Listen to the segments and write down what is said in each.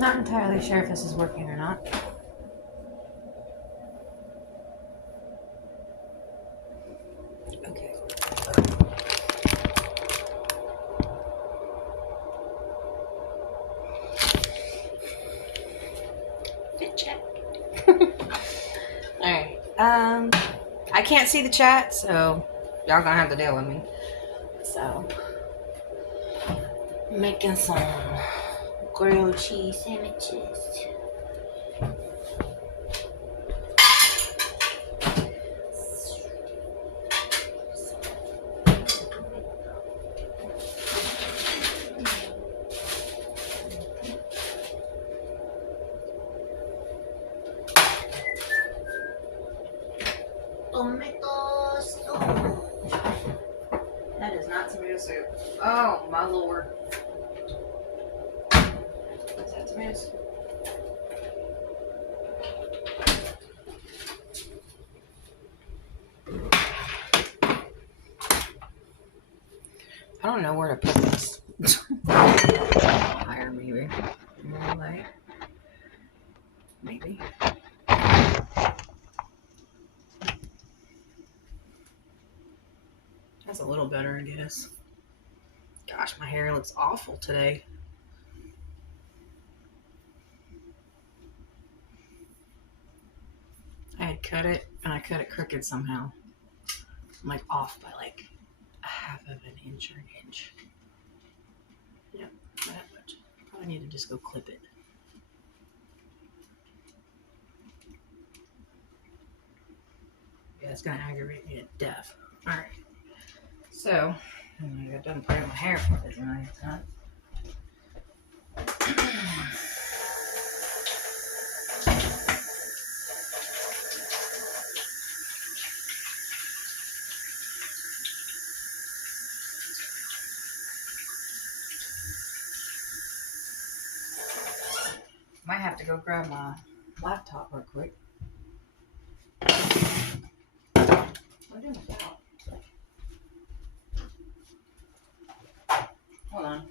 Not entirely sure if this is working or not. Okay. Fit check. Alright. I can't see the chat, so y'all gonna have to deal with me. So, making some grilled cheese sandwiches. Tomatoes. Oh. That is not tomato soup. Oh my lord. Is that tomato soup? I don't know where to put this. Higher, maybe. More light. Maybe. That's a little better, I guess. Gosh, my hair looks awful today. I had cut it, and I cut it crooked somehow. I'm like off by like a half of an inch or an inch. Yep, that much. Probably need to just go clip it. Yeah, it's gonna aggravate me to death. Alright. So, I got done putting my hair for the dry time. Might have to go grab my laptop real quick. What am I doing about? Hold on.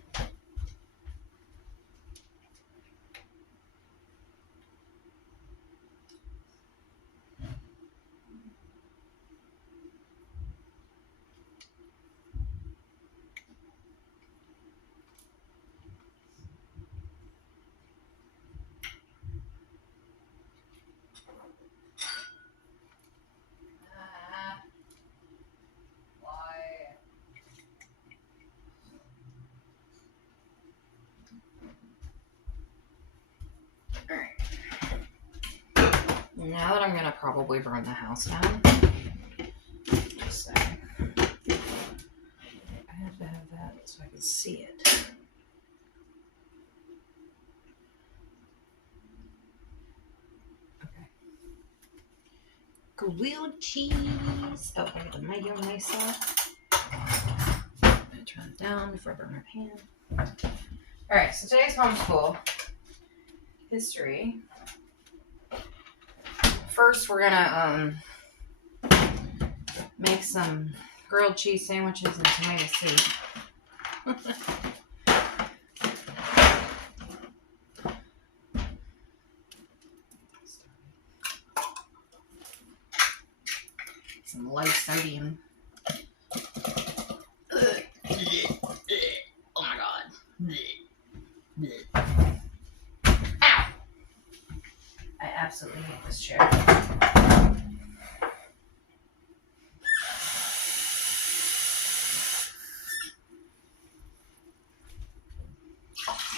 Now that I'm gonna probably burn the house down, just saying, I have to have that so I can see it. Okay. Grilled cheese. Oh, I got the mayonnaise. I'm gonna turn it down before I burn my pan. All right, so today's homeschool history. First, we're gonna make some grilled cheese sandwiches and tomato soup. Some low sodium. Oh my god. Ow! I absolutely hate this chair.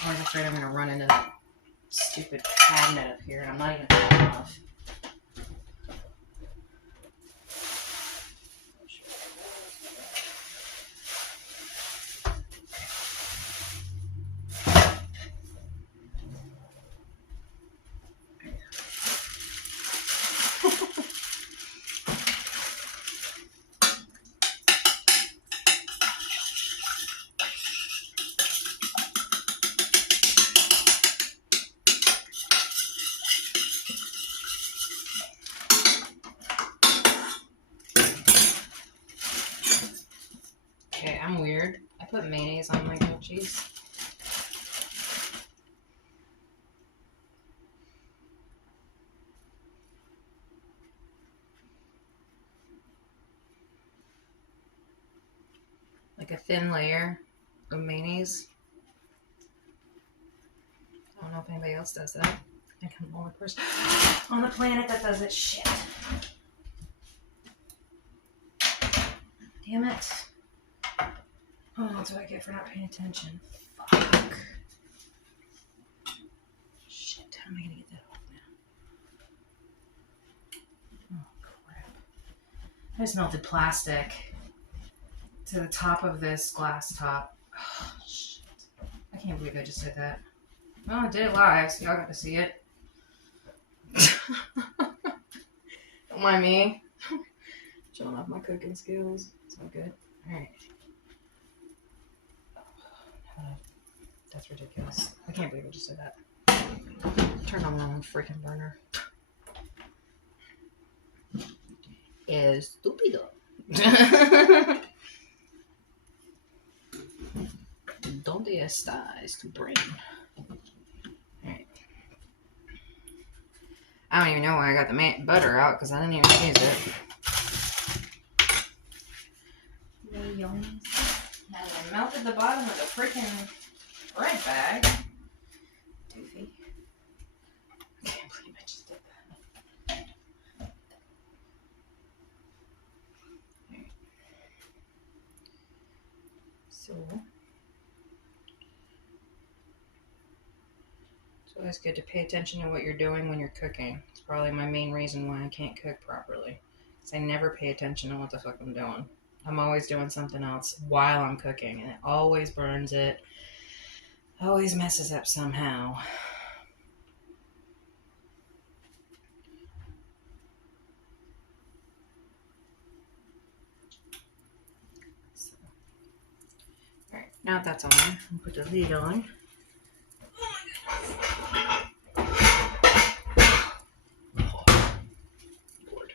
I'm afraid I'm going to run into that stupid cabinet up here, and I'm not even fast enough. Okay, I'm weird. I put mayonnaise on my grilled cheese. like a thin layer of mayonnaise. I don't know if anybody else does that. I think I'm the only person on the planet that does it. Shit. Damn it. Oh, that's what I get for not paying attention. Fuck. Shit, how am I gonna get that off now? Oh, crap. I just melted plastic to the top of this glass top. Oh, shit. I can't believe I just did that. Well, I did it live, so y'all got to see it. Don't mind me. Showing off my cooking skills. It's all good. Alright. That's ridiculous. I can't believe I just did that. Turn on my own freaking burner. Estúpido. ¿Dónde estás tu brain? Alright. I don't even know why I got the butter out because I didn't even use it. I melted the bottom of the freaking bread bag. Doofy. I can't believe I just did that. Right. So it's always good to pay attention to what you're doing when you're cooking. It's probably my main reason why I can't cook properly. Because I never pay attention to what the fuck I'm doing. I'm always doing something else while I'm cooking, and it always burns it. Always messes up somehow. So. Alright, now that that's on, I'll put the lid on. Oh, Lord.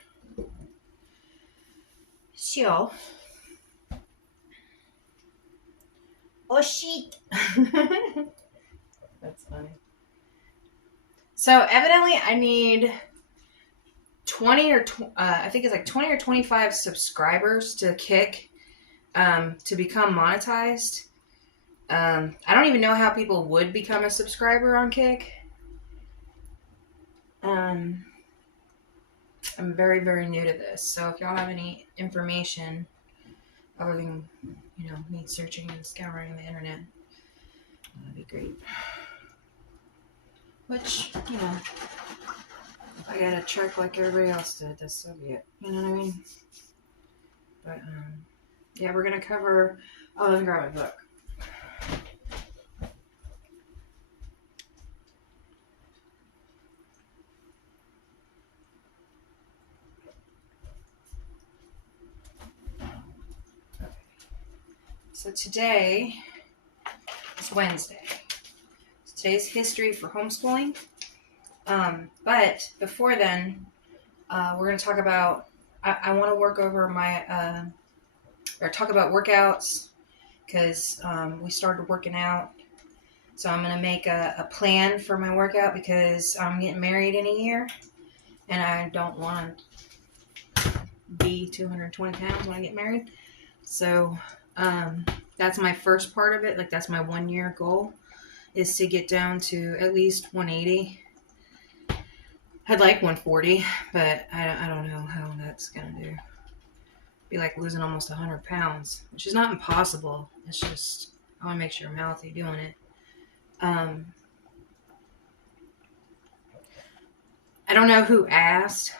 So. Oh shit. That's funny. So evidently I need 20 or I think it's like 20 or 25 subscribers to Kick to become monetized. I don't even know how people would become a subscriber on Kick. I'm very, very new to this. So if y'all have any information other than, you know, me searching and scouring the internet, that'd be great. Which, you know, if I got a check like everybody else did, that's so be it. You know what I mean? But, yeah, we're going to cover... Oh, let me grab my book. Okay. So today is Wednesday. Today's history for homeschooling. But before then, we're going to talk about, I want to work over my, or talk about workouts, because we started working out. So I'm going to make a plan for my workout because I'm getting married in a year, and I don't want to be 220 pounds when I get married. So that's my first part of it. Like, that's my 1 year goal, is to get down to at least 180. I'd like 140, but I don't know how that's going to do. Be like losing almost 100 pounds, which is not impossible. It's just, I want to make sure I'm healthy doing it. I don't know who asked.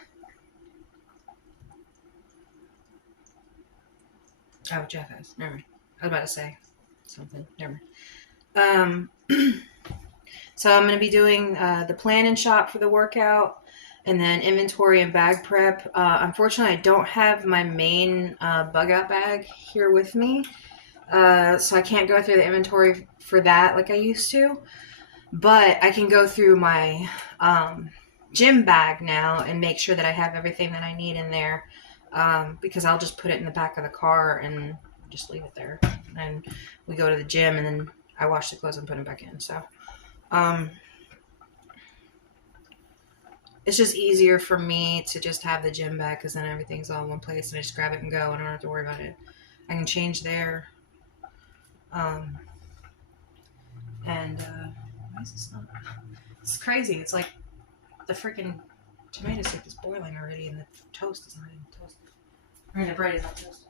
Oh, Jeff asked. Never mind. I was about to say something. Never mind. So I'm going to be doing the plan and shop for the workout, and then inventory and bag prep. Unfortunately, I don't have my main bug out bag here with me, so I can't go through the inventory for that like I used to. But I can go through my gym bag now and make sure that I have everything that I need in there, because I'll just put it in the back of the car and just leave it there. And we go to the gym, and then I wash the clothes and put them back in. So it's just easier for me to just have the gym bag, because then everything's all in one place and I just grab it and go and I don't have to worry about it. I can change there, And why is this not? It's crazy. It's like the freaking tomato soup is boiling already, and the toast is not even toasted. I mean, the bread is not toasted.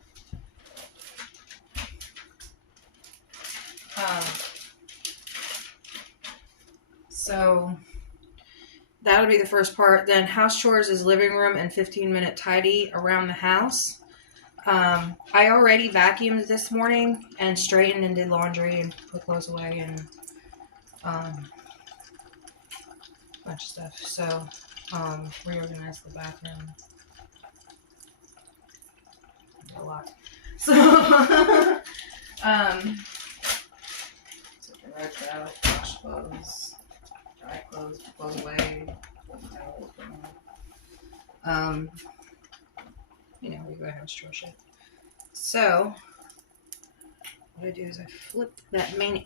So that'll be the first part. Then house chores is living room and 15-minute tidy around the house. I already vacuumed this morning and straightened and did laundry and put clothes away and a bunch of stuff. So reorganized the bathroom. A lot. So took the rugs out, wash clothes, dry clothes, put clothes away, towels, regular house chore shit. So what I do is I flip that main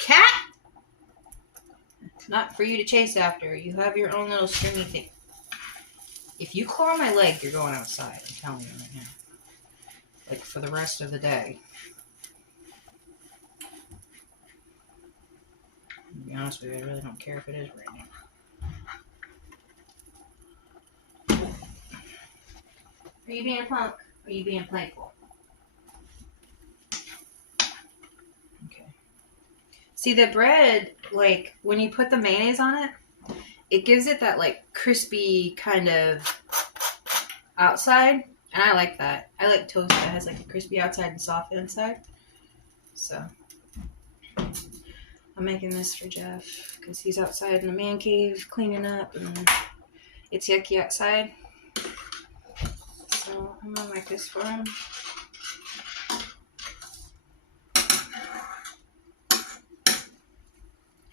cat! Not for you to chase after. You have your own little stringy thing. If you claw my leg, you're going outside. I'm telling you right now. Like for the rest of the day. To be honest with you, I really don't care if it is raining. Are you being a punk? Or are you being playful? Okay. See, the bread, like, when you put the mayonnaise on it, it gives it that, like, crispy kind of outside. And I like that. I like toast that has, like, a crispy outside and soft inside. So, I'm making this for Jeff because he's outside in the man cave cleaning up and it's yucky outside. So, I'm going to make this for him.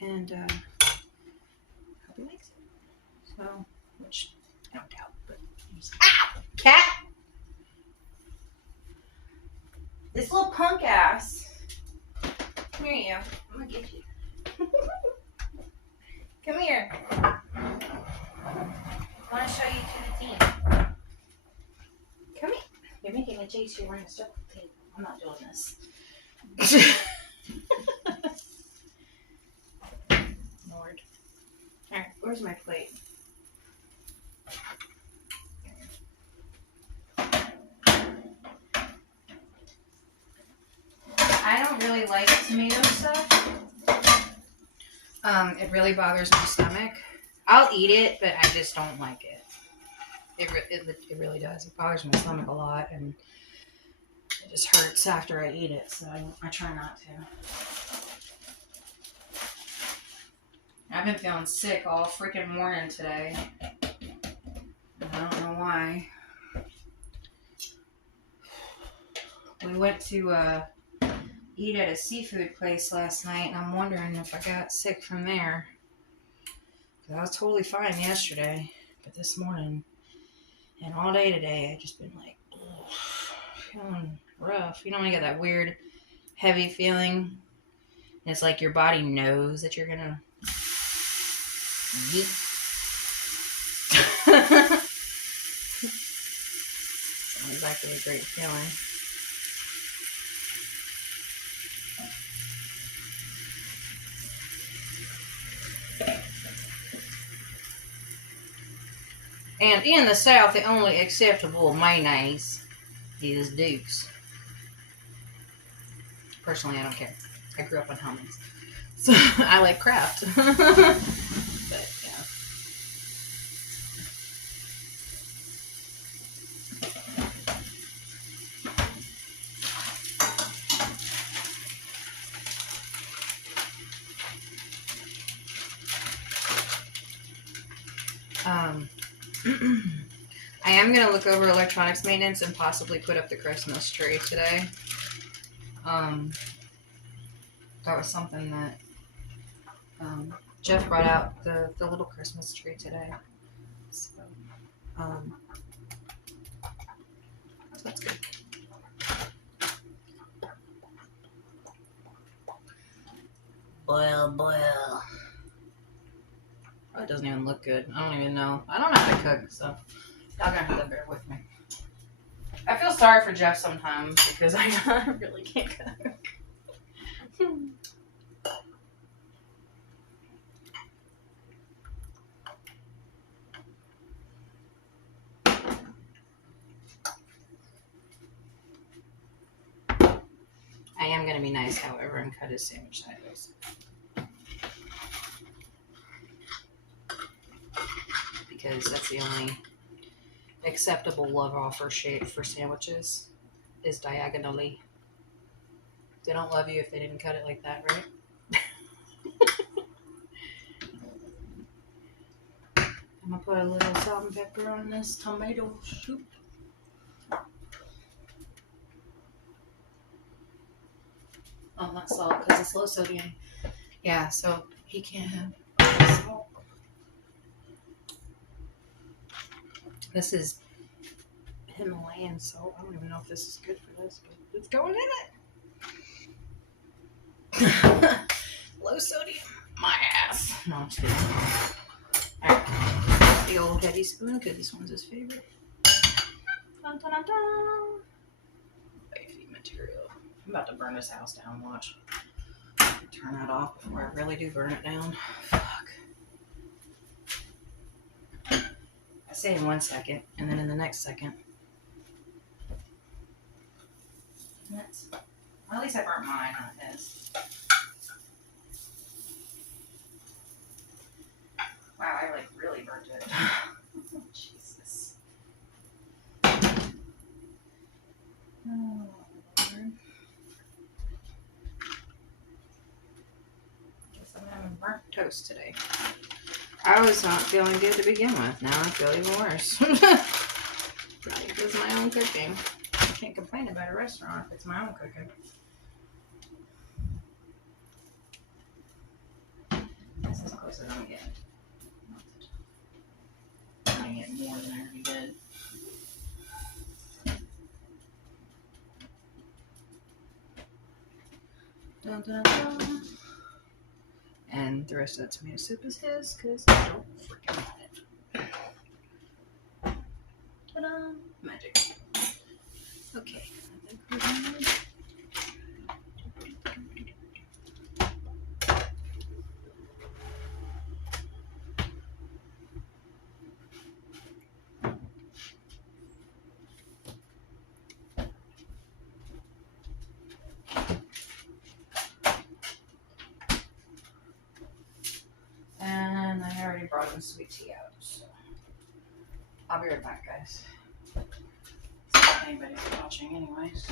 And, hope he likes it. So, which I don't doubt, but ow! Cat! This little punk ass. Come here, you. I'm gonna get you. Come here. I want to show you to the team. Come here. You're making a chase. You're wearing a circle tape. I'm not doing this. Lord. Alright, where's my plate? I don't really like tomato stuff. It really bothers my stomach. I'll eat it, but I just don't like it. It really does. It bothers my stomach a lot, and it just hurts after I eat it, so I try not to. I've been feeling sick all freaking morning today. I don't know why. We went to eat at a seafood place last night, and I'm wondering if I got sick from there. Because I was totally fine yesterday, but this morning and all day today, I've just been like, feeling rough. You know when you get that weird, heavy feeling? And it's like your body knows that you're gonna eat. It's not exactly a great feeling. And in the South, the only acceptable mayonnaise is Duke's. Personally, I don't care. I grew up on Hellmann's. So I like Kraft. But, yeah. I am going to look over electronics maintenance and possibly put up the Christmas tree today. That was something that Jeff brought out, the little Christmas tree today. So that's good. Boil. Oh, it doesn't even look good. I don't even know. I don't know how to cook, so y'all gonna have to bear with me. I feel sorry for Jeff sometimes because I really can't cook. I am going to be nice, however, and cut his sandwich sideways. Because that's the only acceptable love offer shape for sandwiches is diagonally. They don't love you if they didn't cut it like that, right? I'm going to put a little salt and pepper on this tomato soup. Oh, not salt, because it's low sodium. Yeah, so he can't have salt. This is Himalayan salt. I don't even know if this is good for this, but it's going in it. Low sodium. My ass. No, I'm just kidding. Alright. The old heavy spoon, because this one's his favorite. Dun, dun, dun, dun. Wifey material. I'm about to burn this house down, watch. Turn that off before I really do burn it down. Fuck. I say in 1 second, and then in the next second. That's, well, at least I burnt mine, not his. Wow, I like really burnt it. Jesus. Oh, Lord. Guess I'm having burnt toast today. I was not feeling good to begin with. Now I feel even worse. Probably because of my own cooking. I can't complain about a restaurant if it's my own cooking. This is as close as I'm getting. I'm gonna get more than I already did. Dun, dun, dun. And the rest of that tomato soup is his because I don't freaking want it. Ta-da! Magic. Okay. And I already brought him sweet tea out, so I'll be right back, guys. If anybody's watching anyways.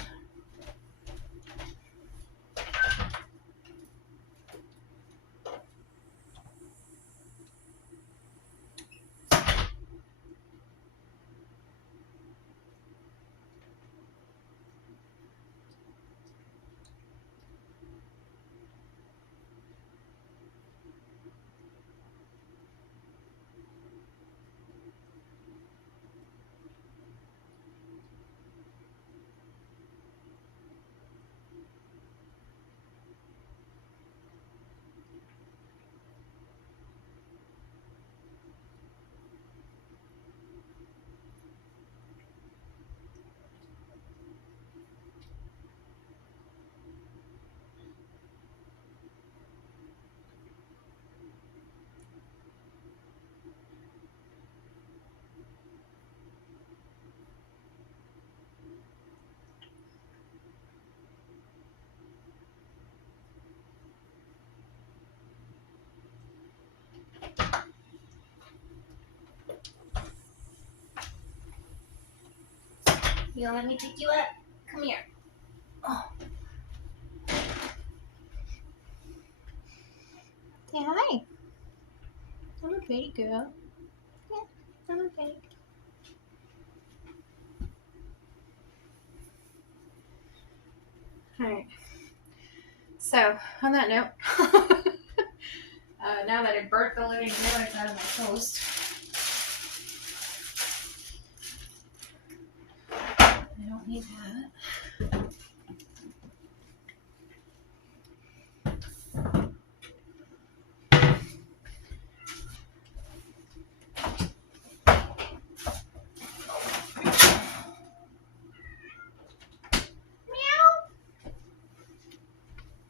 You want me to pick you up? Come here. Oh. Say hi. I'm a pretty girl. Yeah, I'm a pretty girl. Alright. So, on that note, now that I burnt the living daylights out of my toast, I don't need that.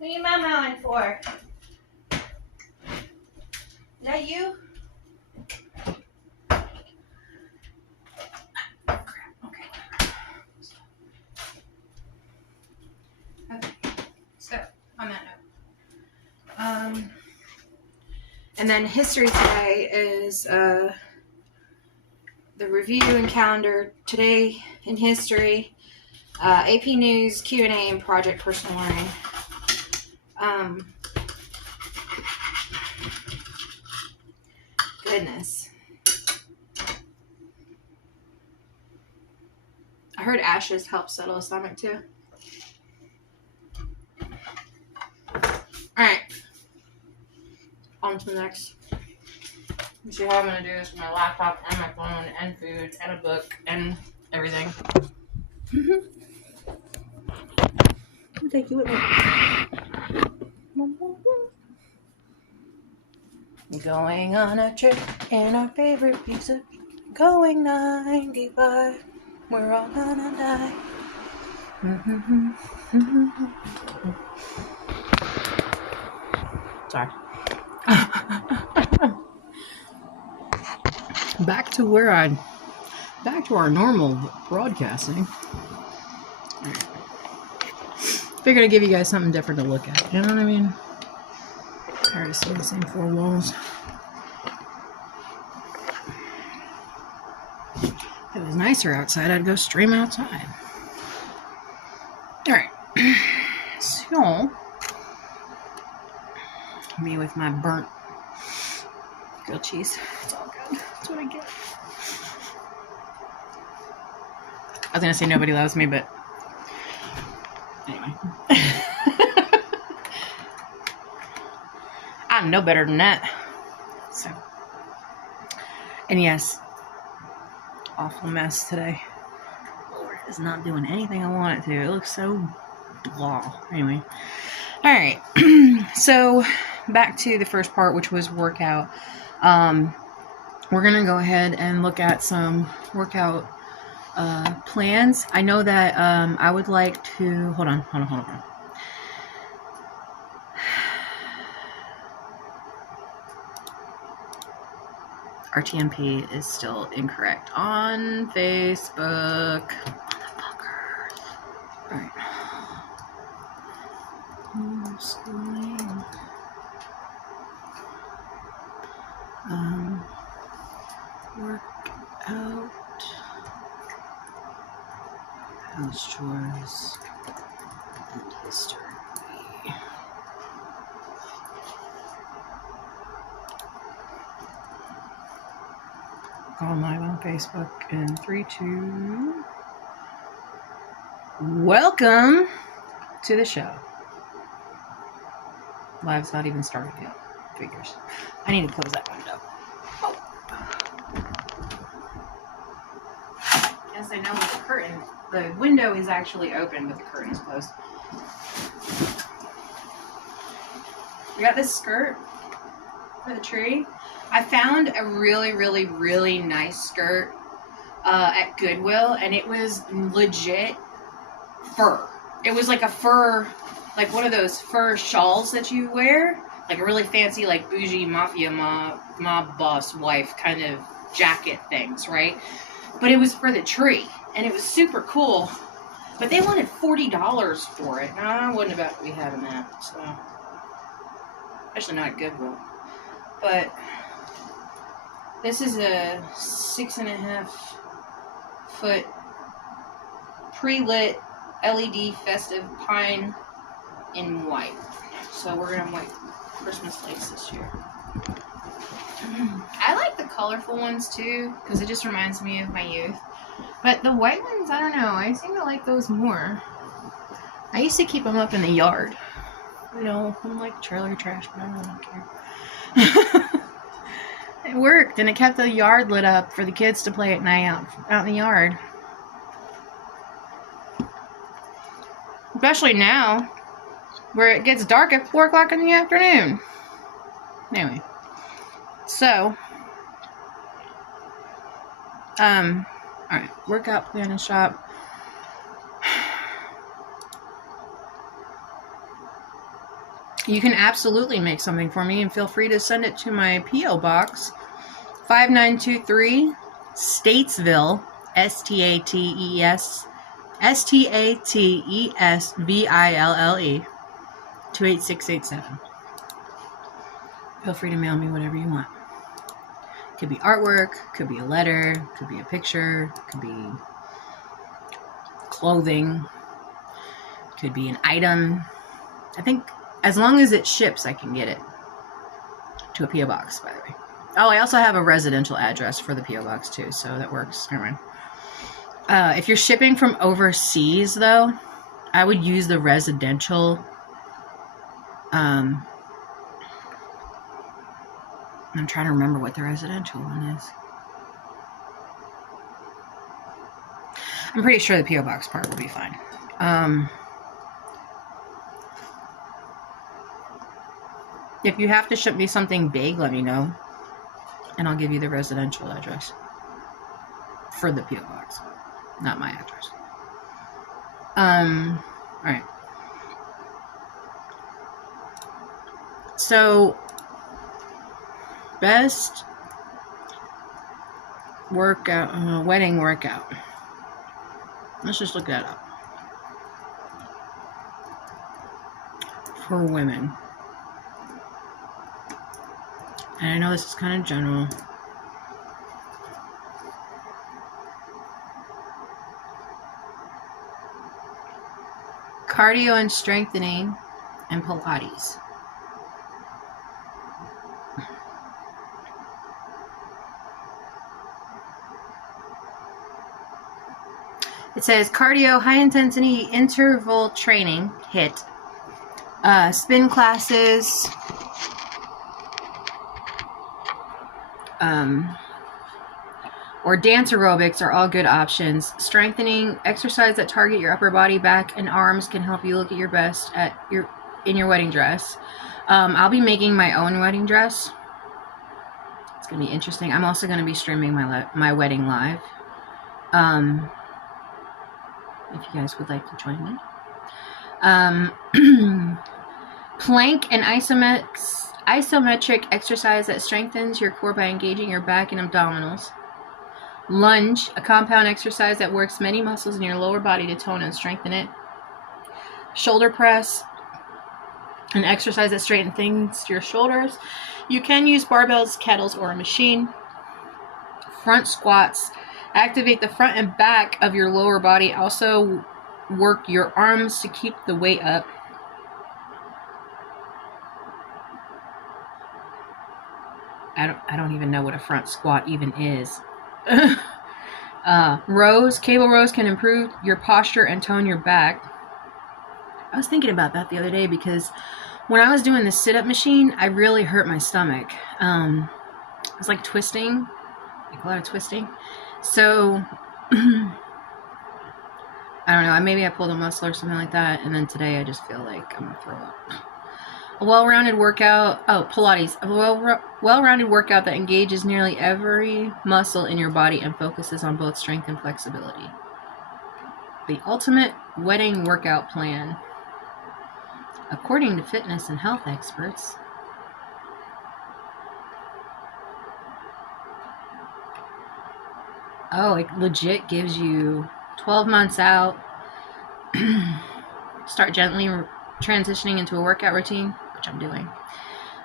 are you mowing for? Is that you? Crap. Okay. Okay. So, on that note. And then history today is the review and calendar. Today in history, AP News, Q&A, and Project Personal Learning. Goodness. I heard ashes help settle a stomach too. Alright. On to the next. You see how I'm going to do this with my laptop and my phone and food and a book and everything. I'll take you with me. Going on a trip in our favorite pizza. Going 95. We're all gonna die. Sorry. Back to our normal broadcasting. Figured I'd give you guys something different to look at. You know what I mean? Tired of seeing the same four walls. If it was nicer outside, I'd go stream outside. Alright. So, me with my burnt grilled cheese. It's all good. That's what I get. I was gonna say nobody loves me, but anyway. I know better than that. So, and yes, awful mess today. Lord, it's not doing anything I want it to. It looks so blah. Anyway, all right. So back to the first part, which was workout. We're gonna go ahead and look at some workout plans. I know that I would like to hold on. RTMP is still incorrect on Facebook. Motherfuckers. Alright. Homeschooling. Workout. House chores. And history. Going live on Facebook in 3, 2. Welcome to the show. Live's not even started yet. Figures. I need to close that window. Oh. Yes, I know with the curtain. The window is actually open, but the curtain is closed. We got this skirt for the tree. I found a really, really, really nice skirt at Goodwill, and it was legit fur. It was like a fur, like one of those fur shawls that you wear, like a really fancy, like bougie mafia mob boss wife kind of jacket things, right? But it was for the tree, and it was super cool. But they wanted $40 for it. Now, I wasn't about to be having that, so especially not at Goodwill. But this is a 6.5 foot pre-lit LED festive pine in white. So we're gonna have white Christmas lights this year. I like the colorful ones too, because it just reminds me of my youth. But the white ones, I don't know. I seem to like those more. I used to keep them up in the yard. You know, I'm like trailer trash, but I really don't care. It worked, and it kept the yard lit up for the kids to play at night out in the yard. Especially now, where it gets dark at 4 o'clock in the afternoon. Anyway, so, alright, workout plan and shop. you can absolutely make something for me, and feel free to send it to my P.O. Box, 5923, Statesville, Statesville, 28687. Feel free to mail me whatever you want. Could be artwork, could be a letter, could be a picture, could be clothing, could be an item. I think as long as it ships, I can get it to a P.O. Box, by the way. Oh, I also have a residential address for the P.O. Box, too, so that works. Never mind. If you're shipping from overseas, though, I would use the residential. I'm trying to remember what the residential one is. I'm pretty sure the P.O. Box part will be fine. If you have to ship me something big, let me know, and I'll give you the residential address for the P.O. Box, not my address. All right. So, best workout, wedding workout. Let's just look that up for women. And I know this is kind of general. Cardio and strengthening and Pilates. It says cardio, high intensity interval training, HIIT, spin classes, or dance aerobics are all good options. Strengthening exercise that target your upper body, back, and arms can help you look at your best in your wedding dress. I'll be making my own wedding dress. It's gonna be interesting. I'm also gonna be streaming my wedding live. If you guys would like to join me. Plank and isometric exercise that strengthens your core by engaging your back and abdominals. Lunge, a compound exercise that works many muscles in your lower body to tone and strengthen it. Shoulder press, an exercise that strengthens your shoulders. You can use barbells, kettles, or a machine. Front squats, activate the front and back of your lower body. Also work your arms to keep the weight up. I don't even know what a front squat even is. Rows, cable rows can improve your posture and tone your back. I was thinking about that the other day because when I was doing the sit-up machine, I really hurt my stomach. I was like twisting, like a lot of twisting. So, I don't know, maybe I pulled a muscle or something like that, and then today I just feel like I'm gonna throw up. A well-rounded workout, Pilates, a well-rounded workout that engages nearly every muscle in your body and focuses on both strength and flexibility. The ultimate wedding workout plan. According to fitness and health experts, it legit gives you 12 months out. Start gently transitioning into a workout routine, which I'm doing.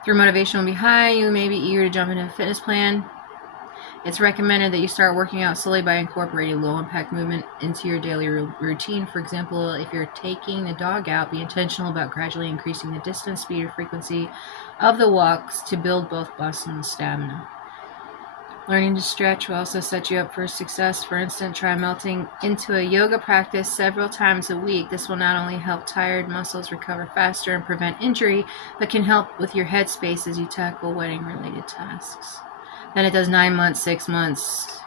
If your motivation will be high, you may be eager to jump into a fitness plan. It's recommended that you start working out slowly by incorporating low-impact movement into your daily routine. For example, if you're taking the dog out, be intentional about gradually increasing the distance, speed, or frequency of the walks to build both muscle and stamina. Learning to stretch will also set you up for success. For instance, try melting into a yoga practice several times a week. This will not only help tired muscles recover faster and prevent injury, but can help with your headspace as you tackle wedding-related tasks. Then it does 9 months, 6 months,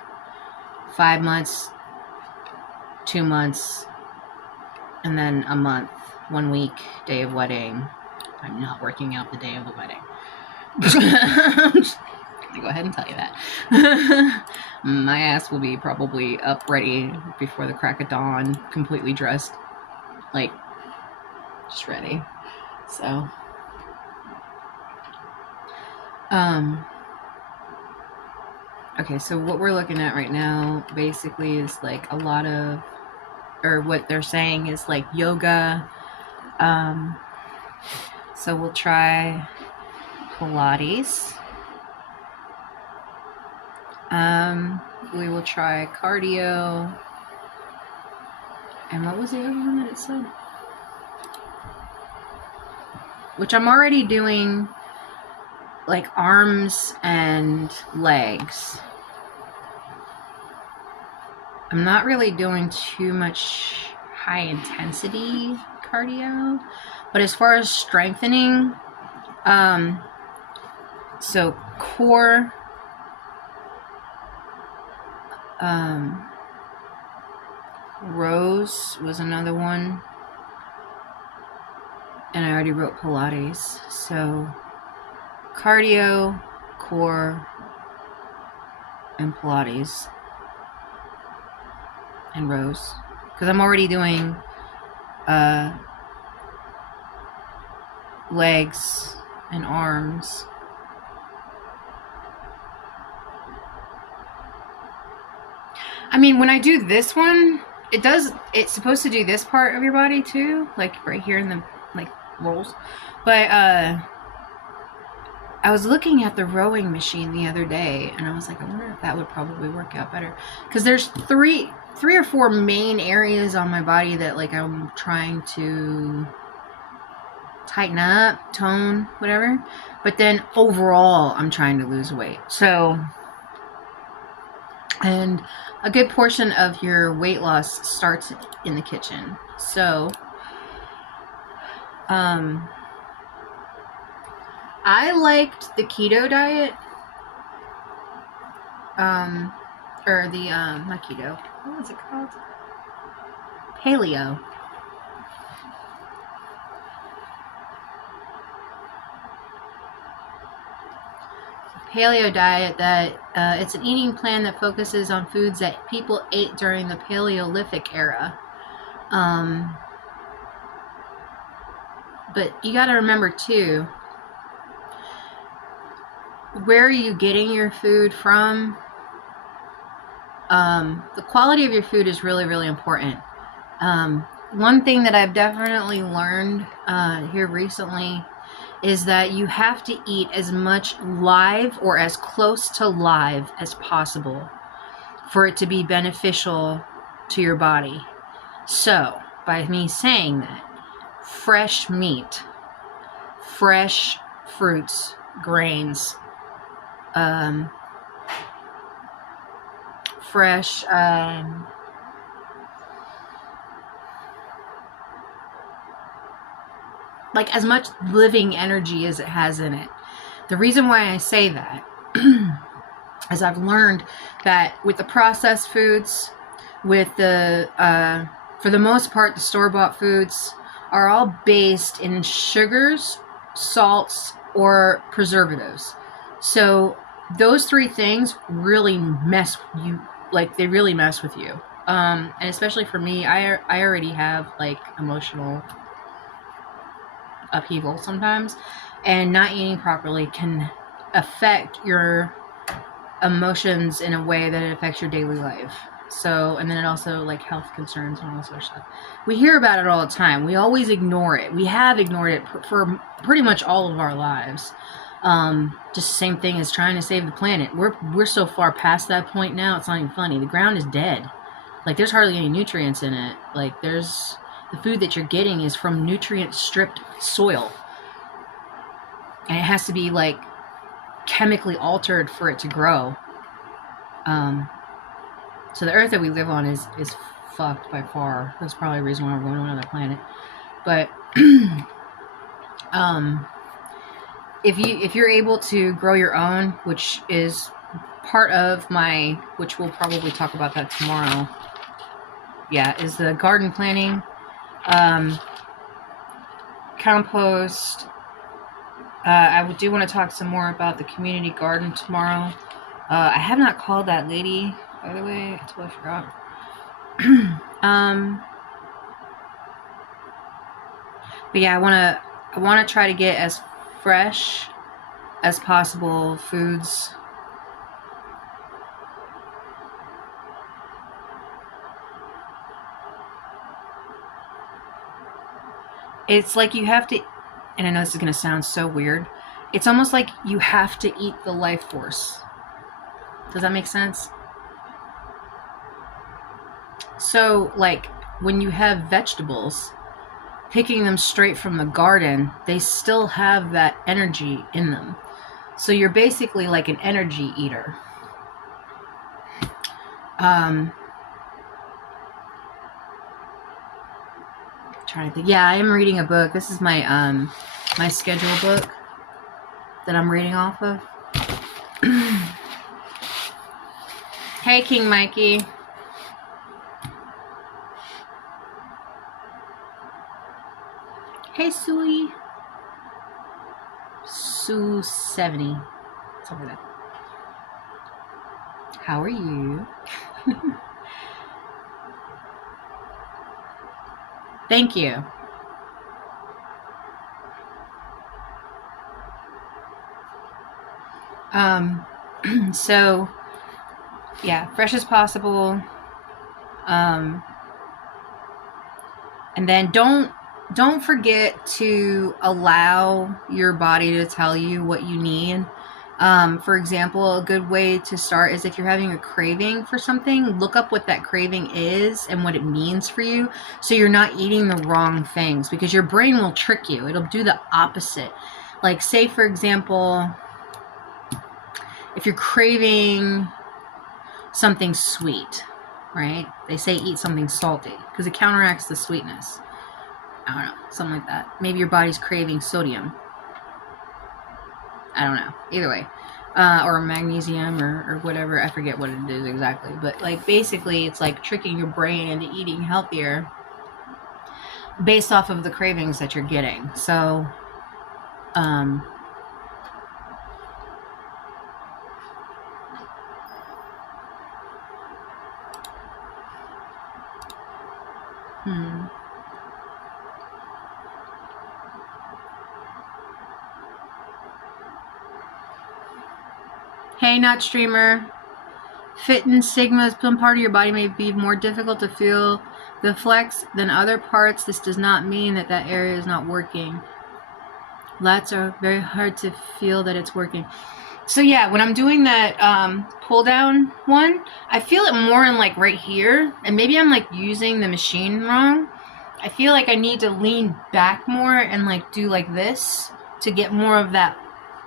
5 months, 2 months, and then a month, 1 week, day of wedding. I'm not working out the day of the wedding. Go ahead and tell you that. My ass will be probably up ready before the crack of dawn, completely dressed, like, just ready. So, Okay, so what we're looking at right now basically is like a lot of, or what they're saying is like yoga. So we'll try Pilates. We will try cardio. And what was the other one that it said? Which I'm already doing, like arms and legs. I'm not really doing too much high intensity cardio, but as far as strengthening, so core, rows was another one, and I already wrote Pilates. So cardio, core, and Pilates, and rows, because I'm already doing legs and arms. I mean, when I do this one, it's supposed to do this part of your body too, like right here in the like rolls. But I was looking at the rowing machine the other day, and I was like, I wonder if that would probably work out better, because there's three or four main areas on my body that like I'm trying to tighten up, tone, whatever. But then overall, I'm trying to lose weight. So, and a good portion of your weight loss starts in the kitchen. So, I liked the keto diet, or the, not keto, what was it called? Paleo. Paleo diet, that it's an eating plan that focuses on foods that people ate during the Paleolithic era. But you got to remember too, where are you getting your food from? The quality of your food is really, really important. One thing that I've definitely learned here recently is that you have to eat as much live or as close to live as possible for it to be beneficial to your body. So, by me saying that, fresh meat, fresh fruits, grains, fresh, like as much living energy as it has in it. The reason why I say that is I've learned that with the processed foods, with the, for the most part, the store-bought foods are all based in sugars, salts, or preservatives. So those three things really mess you, like they really mess with you. And especially for me, I already have like emotional upheaval sometimes, and not eating properly can affect your emotions in a way that it affects your daily life. So, and then it also like health concerns and all this other stuff. We hear about it all the time. We always ignore it. We have ignored it for pretty much all of our lives. Just the same thing as trying to save the planet. We're so far past that point now, it's not even funny. The ground is dead. Like there's hardly any nutrients in it. Like there's, the food that you're getting is from nutrient-stripped soil. And it has to be, like, chemically altered for it to grow. So the earth that we live on is fucked by far. That's probably the reason why we're going to another planet. But, if you're able to grow your own, which is part of my, which we'll probably talk about that tomorrow, yeah, is the garden planting. Compost. I do want to talk some more about the community garden tomorrow. I have not called that lady, by the way. I totally forgot. But yeah, I want to try to get as fresh as possible foods. It's like you have to, and I know this is going to sound so weird, it's almost like you have to eat the life force. Does that make sense? So, like, when you have vegetables, picking them straight from the garden, they still have that energy in them. So you're basically like an energy eater. Trying to think. Yeah, I am reading a book. This is my my schedule book that I'm reading off of. Hey, King Mikey. Hey, Sue. Sue 70. Something like that. How are you? Thank you. So, yeah, fresh as possible. And then don't forget to allow your body to tell you what you need. For example, a good way to start is if you're having a craving for something, look up what that craving is and what it means for you, so you're not eating the wrong things, because your brain will trick you. It'll do the opposite. Like, say, for example, if you're craving something sweet, right? They say eat something salty because it counteracts the sweetness. I don't know, something like that. Maybe your body's craving sodium. I don't know. Either way. Or magnesium or whatever. I forget what it is exactly. But, like, basically it's like tricking your brain into eating healthier based off of the cravings that you're getting. So, Hey, Nut Streamer. Fit and sigma, some part of your body may be more difficult to feel the flex than other parts. This does not mean that that area is not working. Lats are very hard to feel that it's working. So yeah, when I'm doing that pull down one, I feel it more in like right here, and maybe I'm like using the machine wrong. I feel like I need to lean back more and like do like this to get more of that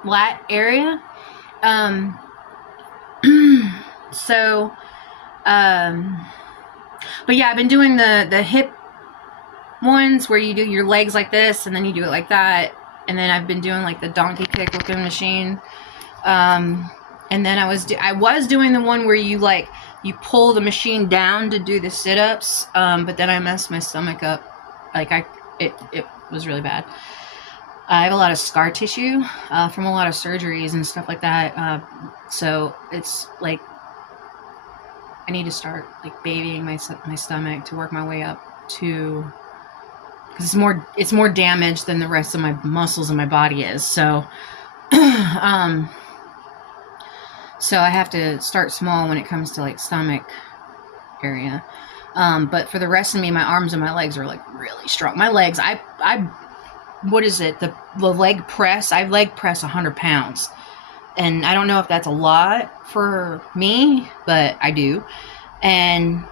lat area. So, but yeah, I've been doing the hip ones where you do your legs like this and then you do it like that. And then I've been doing like the donkey kick with the machine. And then I was doing the one where you pull the machine down to do the sit-ups. But then I messed my stomach up. Like it was really bad. I have a lot of scar tissue from a lot of surgeries and stuff like that. So it's like I need to start like babying my stomach to work my way up to, because it's more damaged than the rest of my muscles in my body is. So, so I have to start small when it comes to like stomach area. But for the rest of me, my arms and my legs are like really strong. My legs, what is it? The leg press, I leg press 100 pounds. And I don't know if that's a lot for me, but I do. And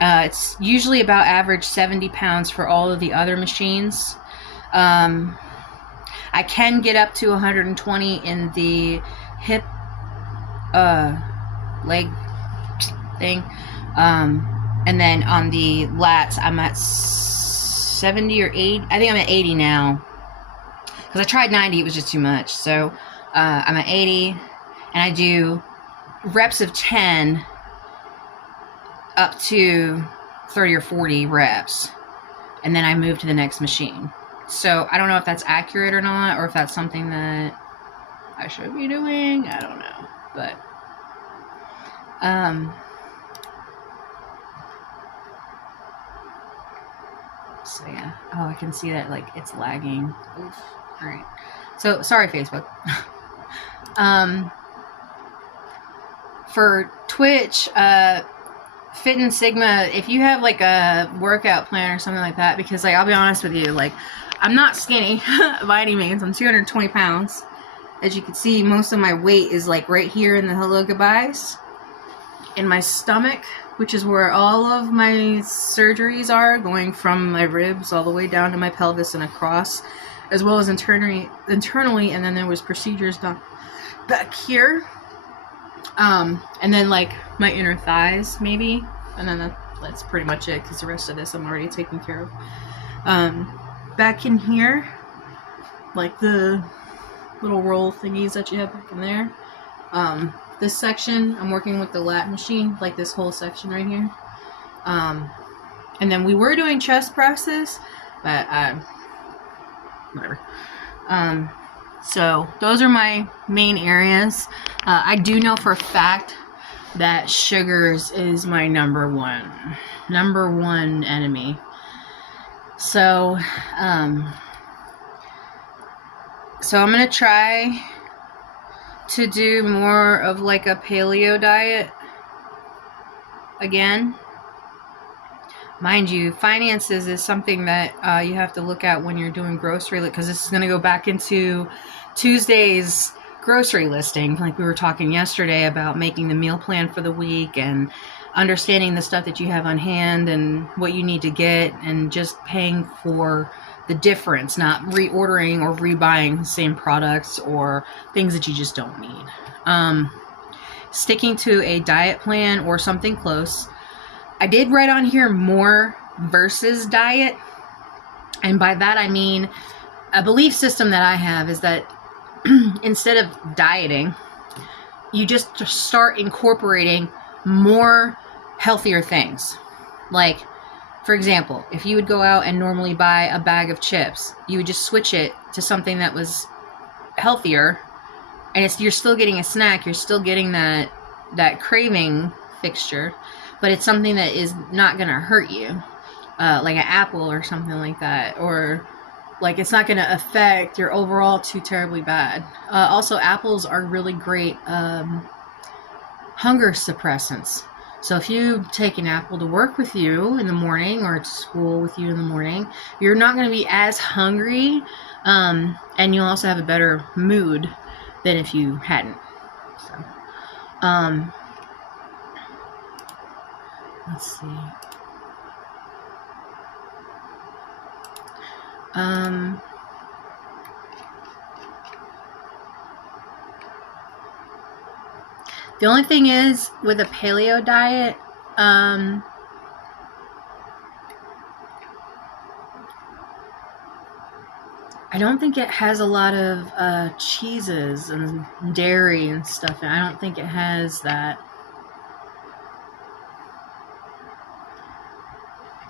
it's usually about average 70 pounds for all of the other machines. I can get up to 120 in the hip leg thing. And then on the lats, I'm at 70 or 80. I think I'm at 80 now. Because I tried 90, it was just too much. So I'm at 80, and I do reps of 10 up to 30 or 40 reps, and then I move to the next machine. So I don't know if that's accurate or not, or if that's something that I should be doing. I don't know, but so yeah. Oh, I can see that like it's lagging. Oof. All right. So sorry, Facebook. For Twitch, Fit and Sigma, if you have like a workout plan or something like that, because like I'll be honest with you, like I'm not skinny by any means. I'm 220 pounds. As you can see, most of my weight is like right here in the hello goodbyes, in my stomach, which is where all of my surgeries are, going from my ribs all the way down to my pelvis and across, as well as internally, and then there was procedures done back here. And then like my inner thighs maybe, and then that's pretty much it, because the rest of this I'm already taking care of. Back in here, like the little roll thingies that you have back in there. This section I'm working with the lat machine, like this whole section right here. And then we were doing chest presses, but whatever. So those are my main areas. I do know for a fact that sugars is my number one enemy. So, so I'm gonna try to do more of like a paleo diet again. Mind you, finances is something that you have to look at when you're doing grocery, because this is going to go back into Tuesday's grocery listing, like we were talking yesterday about making the meal plan for the week and understanding the stuff that you have on hand and what you need to get, and just paying for the difference, not reordering or rebuying the same products or things that you just don't need. Sticking to a diet plan or something close. I did write on here more versus diet, and by that I mean a belief system that I have is that instead of dieting, you just start incorporating more healthier things. Like, for example, if you would go out and normally buy a bag of chips, you would just switch it to something that was healthier, and you're still getting a snack, you're still getting that craving fixture, but it's something that is not going to hurt you, like an apple or something like that, or like it's not going to affect your overall too terribly bad. Also, apples are really great hunger suppressants. So if you take an apple to work with you in the morning or to school with you in the morning, you're not going to be as hungry, and you'll also have a better mood than if you hadn't. So, let's see. The only thing is, with a paleo diet, I don't think it has a lot of cheeses and dairy and stuff. I don't think it has that.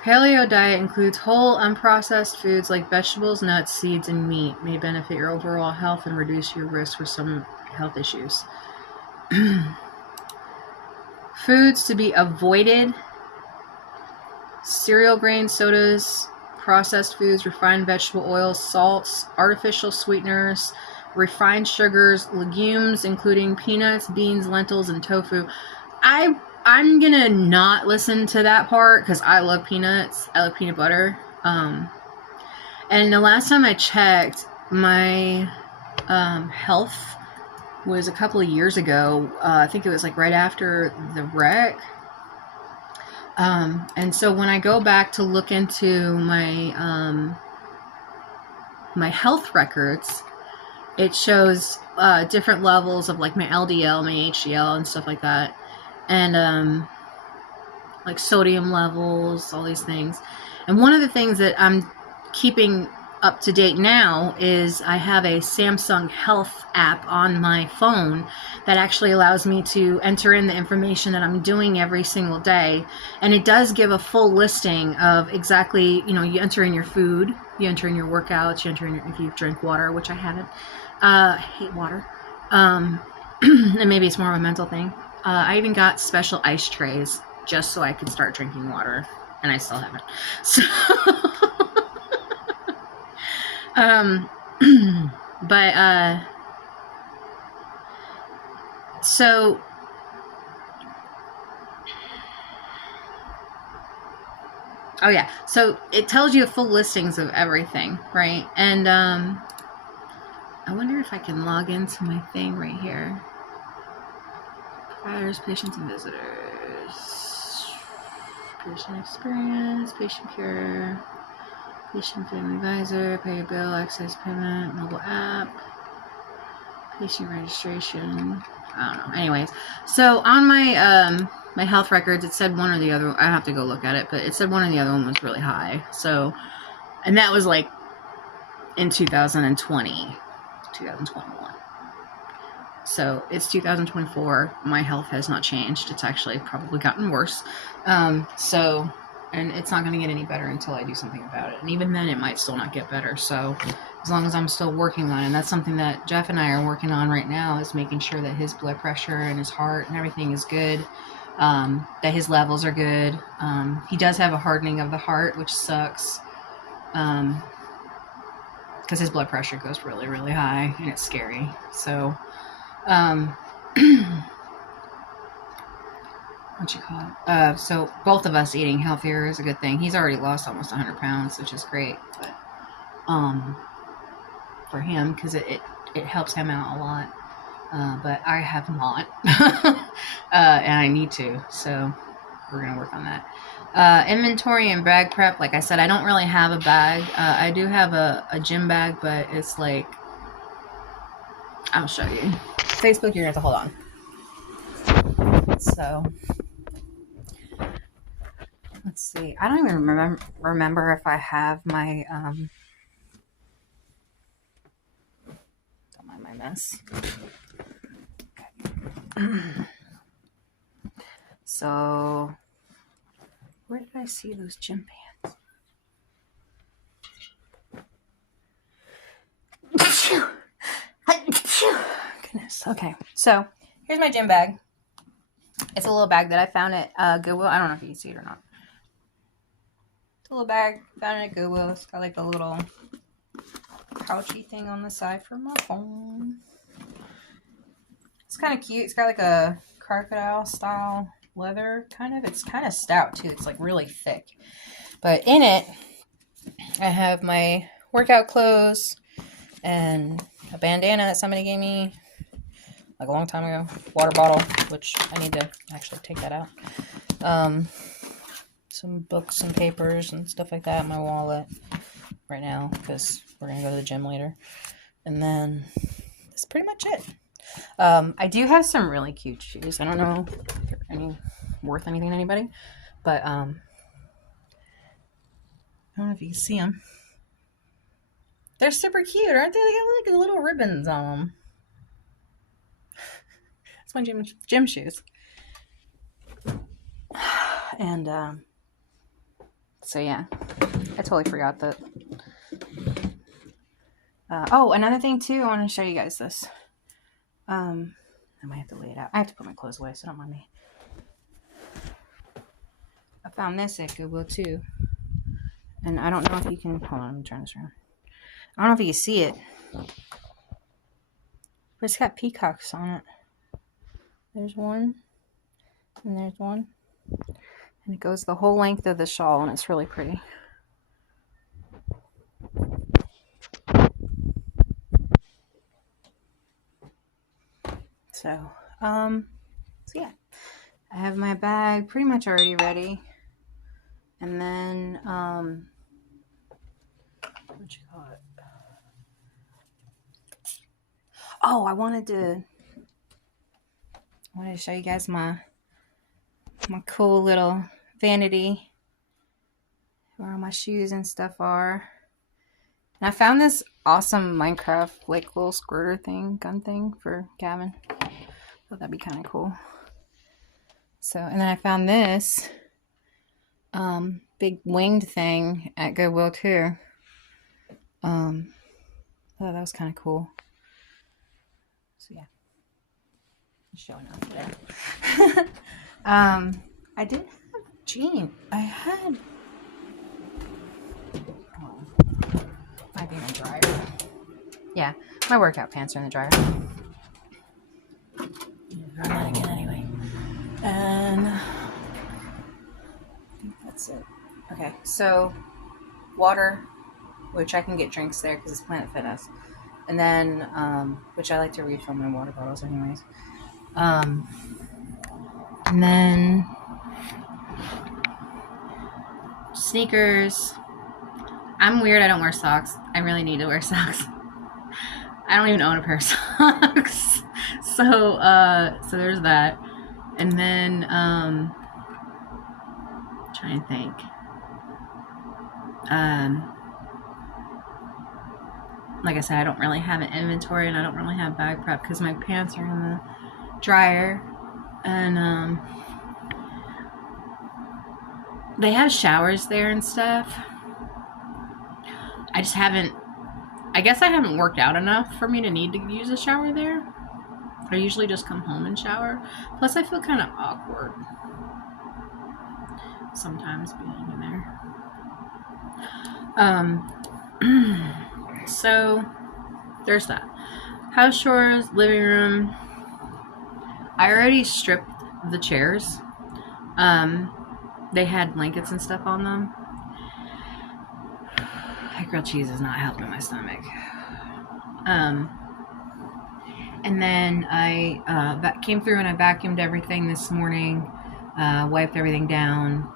Paleo diet includes whole, unprocessed foods like vegetables, nuts, seeds, and meat. May benefit your overall health and reduce your risk for some health issues. Foods to be avoided: cereal, grains, sodas, processed foods, refined vegetable oils, salts, artificial sweeteners, refined sugars, legumes, including peanuts, beans, lentils, and tofu. I'm gonna not listen to that part because I love peanuts. I love peanut butter. And the last time I checked, my health was a couple of years ago. I think it was like right after the wreck. And so when I go back to look into my my health records, it shows different levels of like my LDL, my HDL, and stuff like that. And like sodium levels, all these things. And one of the things that I'm keeping up to date now is I have a Samsung Health app on my phone that actually allows me to enter in the information that I'm doing every single day. And it does give a full listing of exactly, you know, you enter in your food, you enter in your workouts, you enter in if you drink water, which I haven't. I hate water. And maybe it's more of a mental thing. I even got special ice trays just so I could start drinking water, and I still haven't. So, but So oh yeah, so it tells you the full listings of everything, right? And I wonder if I can log into my thing right here. Providers, patients, and visitors. Patient experience, patient care, patient family advisor, pay your bill, access payment, mobile app, patient registration. I don't know. Anyways, so on my my health records, it said one or the other. I have to go look at it, but it said one or the other one was really high. So, and that was like in 2020, 2021. So it's 2024. My health has not changed. It's actually probably gotten worse. So, and it's not going to get any better until I do something about it. And even then, it might still not get better. So, as long as I'm still working on it, and that's something that Jeff and I are working on right now, is making sure that his blood pressure and his heart and everything is good, that his levels are good. He does have a hardening of the heart, which sucks, because his blood pressure goes really, really high, and it's scary. So, what you call it? So both of us eating healthier is a good thing. He's already lost almost 100 pounds, which is great. But for him, because it helps him out a lot. But I have not, and I need to. So we're gonna work on that. Inventory and bag prep. Like I said, I don't really have a bag. I do have a gym bag, but it's like, I'll show you. Facebook, you're gonna have to hold on. So let's see. I don't even remember if I have my don't mind my mess. Okay. So where did I see those gym pants? Goodness. Okay. So here's my gym bag. It's a little bag that I found at Goodwill. I don't know if you can see it or not. It's a little bag found at Goodwill. It's got like a little pouchy thing on the side for my phone. It's kind of cute. It's got like a crocodile style leather kind of. It's kind of stout too. It's like really thick. But in it, I have my workout clothes and a bandana that somebody gave me like a long time ago. Water bottle, which I need to actually take that out. Some books and papers and stuff like that in my wallet right now because we're going to go to the gym later. And then that's pretty much it. I do have some really cute shoes. I don't know if they're worth anything to anybody, but I don't know if you can see them. They're super cute, aren't they? They got like little ribbons on them. It's my gym shoes. And so yeah, I totally forgot that. Oh, another thing too, I want to show you guys this. I might have to lay it out. I have to put my clothes away, so don't mind me. I found this at Goodwill too. And I don't know if you can, hold on, let me turn this around. I don't know if you can see it, but it's got peacocks on it. There's one, and there's one. And it goes the whole length of the shawl, and it's really pretty. So yeah, I have my bag pretty much already ready. And then, what you call it? Oh, I wanted to show you guys my cool little vanity where all my shoes and stuff are. And I found this awesome Minecraft like little squirter thing, gun thing for Gavin. Thought that'd be kind of cool. So, and then I found this big winged thing at Goodwill too. Thought that was kind of cool. So yeah, showing off there. I did have jeans. I had. Oh, might be in the dryer. Yeah, my workout pants are in the dryer. run that again anyway. And I think that's it. Okay, so water, which I can get drinks there because it's Planet Fitness. And then, which I like to refill my water bottles anyways. And then sneakers. I'm weird, I don't wear socks. I really need to wear socks. I don't even own a pair of socks. So there's that. And then, trying to think. Like I said, I don't really have an inventory and I don't really have bag prep because my pants are in the dryer. And, they have showers there and stuff. I guess I haven't worked out enough for me to need to use a shower there. I usually just come home and shower. Plus, I feel kind of awkward sometimes being in there. So, there's that. House chores, living room. I already stripped the chairs. They had blankets and stuff on them. That grilled cheese is not helping my stomach. And then I came through and I vacuumed everything this morning, wiped everything down,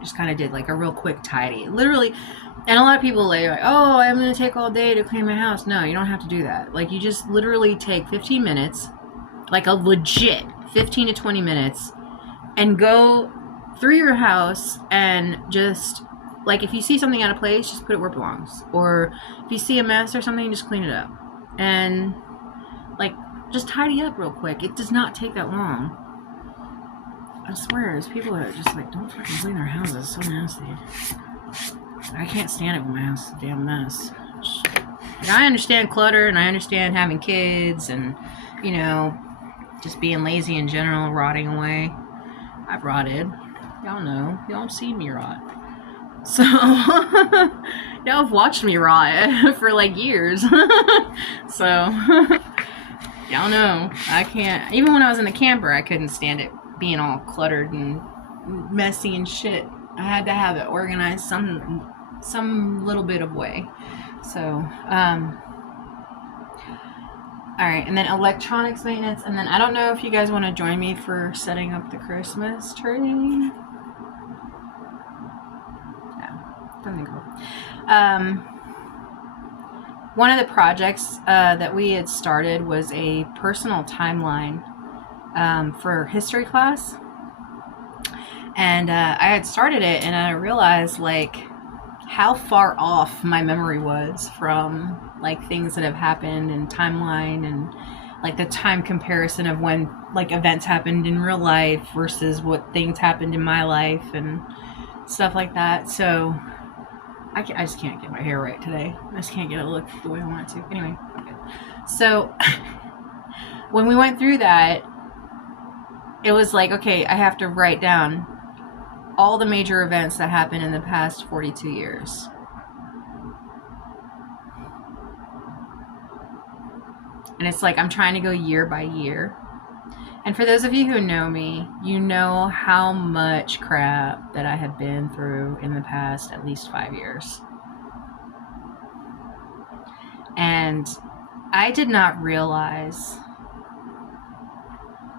just kind of did like a real quick tidy. Literally, and a lot of people like, oh, I'm going to take all day to clean my house. No, you don't have to do that. Like, you just literally take 15 minutes, like a legit 15 to 20 minutes, and go through your house and just, like, if you see something out of place, just put it where it belongs. Or if you see a mess or something, just clean it up. And, like, just tidy up real quick. It does not take that long. I swear, there's people that are just like, don't fucking clean their houses. It's so nasty. I can't stand it when my house is a damn mess. Like, I understand clutter and I understand having kids and, you know, just being lazy in general, rotting away. I've rotted. Y'all know. Y'all have seen me rot. So, y'all have watched me rot for like years. So, y'all know. I can't. Even when I was in the camper, I couldn't stand it being all cluttered and messy and shit. I had to have it organized some little bit of way. So, alright, and then electronics maintenance, and then I don't know if you guys want to join me for setting up the Christmas tree. Yeah, something cool. One of the projects that we had started was a personal timeline for history class. And I had started it, and I realized, like, how far off my memory was from, like, things that have happened and timeline and, like, the time comparison of when, like, events happened in real life versus what things happened in my life and stuff like that. So, I just can't get my hair right today. I just can't get it look the way I want it to. Anyway, okay. So, when we went through that, it was like, okay, I have to write down all the major events that happened in the past 42 years. And it's like I'm trying to go year by year. And for those of you who know me, you know how much crap that I have been through in the past at least 5 years. And I did not realize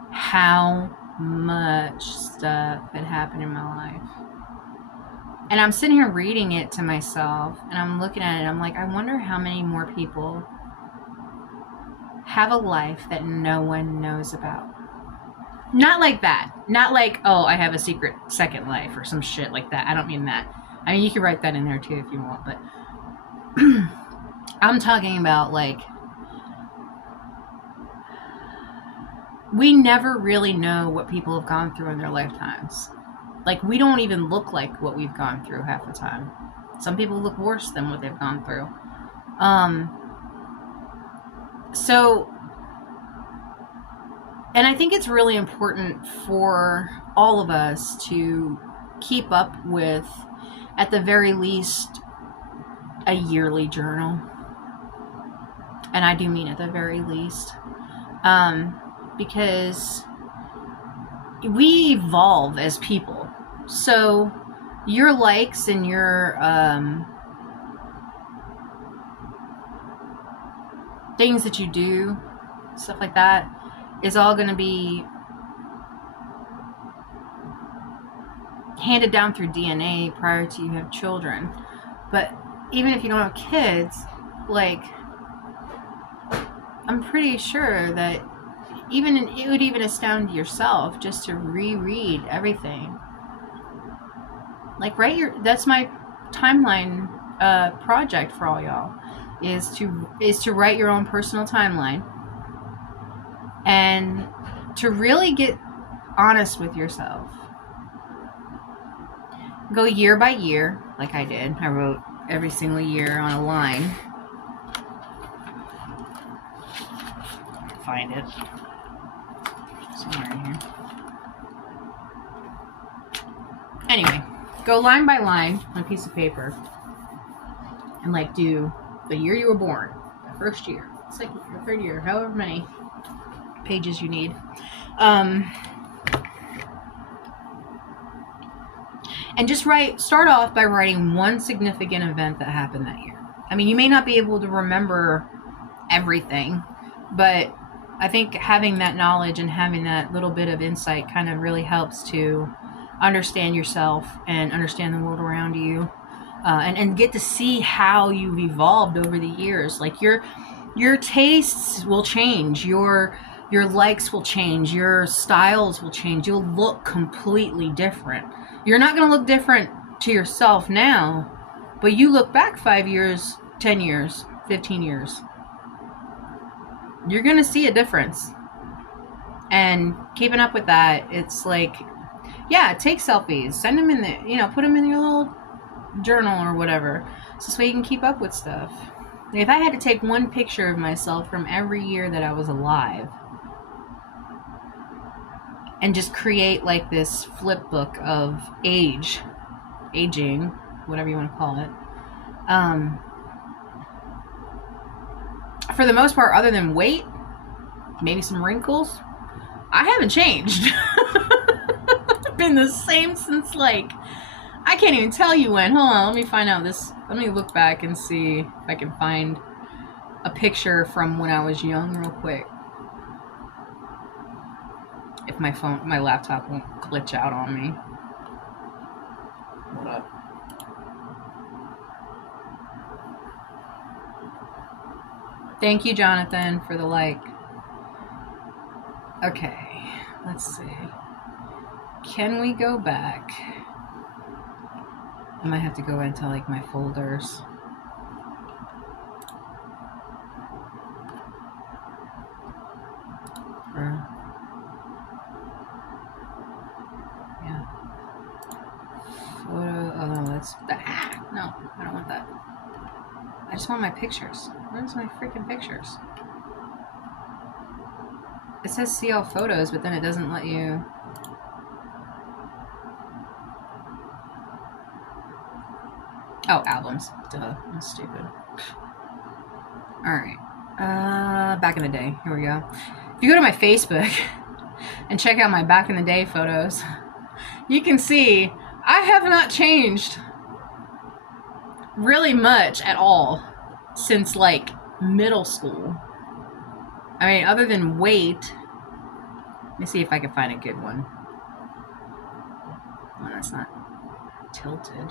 how much stuff had happened in my life. And I'm sitting here reading it to myself, and I'm looking at it, and I'm like, I wonder how many more people have a life that no one knows about. Not like that. Not like, oh, I have a secret second life or some shit like that. I don't mean that. I mean, you can write that in there too if you want, but I'm talking about, like, we never really know what people have gone through in their lifetimes. Like, we don't even look like what we've gone through half the time. Some people look worse than what they've gone through. So, and I think it's really important for all of us to keep up with, at the very least, a yearly journal. And I do mean at the very least. Because we evolve as people. So your likes and your things that you do, stuff like that, is all going to be handed down through DNA prior to you have children. But even if you don't have kids, like, I'm pretty sure that it would even astound yourself just to reread everything. Like, that's my timeline project for all y'all, is to write your own personal timeline and to really get honest with yourself. Go year by year, like I did. I wrote every single year on a line. Find it somewhere in here. Anyway, go line by line on a piece of paper and like do the year you were born, the first year, second year, third year, however many pages you need. And just start off by writing one significant event that happened that year. I mean, you may not be able to remember everything, but I think having that knowledge and having that little bit of insight kind of really helps to understand yourself and understand the world around you, and get to see how you've evolved over the years. Like, your tastes will change, your likes will change, your styles will change. You'll look completely different. You're not going to look different to yourself now, but you look back 5 years, 10 years, 15 years. You're going to see a difference. And keeping up with that, it's like, yeah, take selfies. Send them in there, put them in your little journal or whatever. So this way you can keep up with stuff. If I had to take one picture of myself from every year that I was alive and just create like this flip book of aging, whatever you want to call it, for the most part, other than weight, maybe some wrinkles, I haven't changed. I've been the same since, like, I can't even tell you when. Hold on, let me find out this. Let me look back and see if I can find a picture from when I was young real quick. If my laptop won't glitch out on me. Hold up. Thank you, Jonathan, for the like. Okay, let's see. Can we go back? I might have to go into like my folders. Yeah. Photo. Oh, that's no, I don't want that. I just want my pictures. Where's my freaking pictures? It says see all photos, but then it doesn't let you. Oh, albums. Duh, I'm stupid. Alright. Back in the day. Here we go. If you go to my Facebook and check out my back in the day photos, you can see I have not changed really much at all since like middle school. I mean, other than weight. Let me see if I can find a good one. Well, that's not tilted.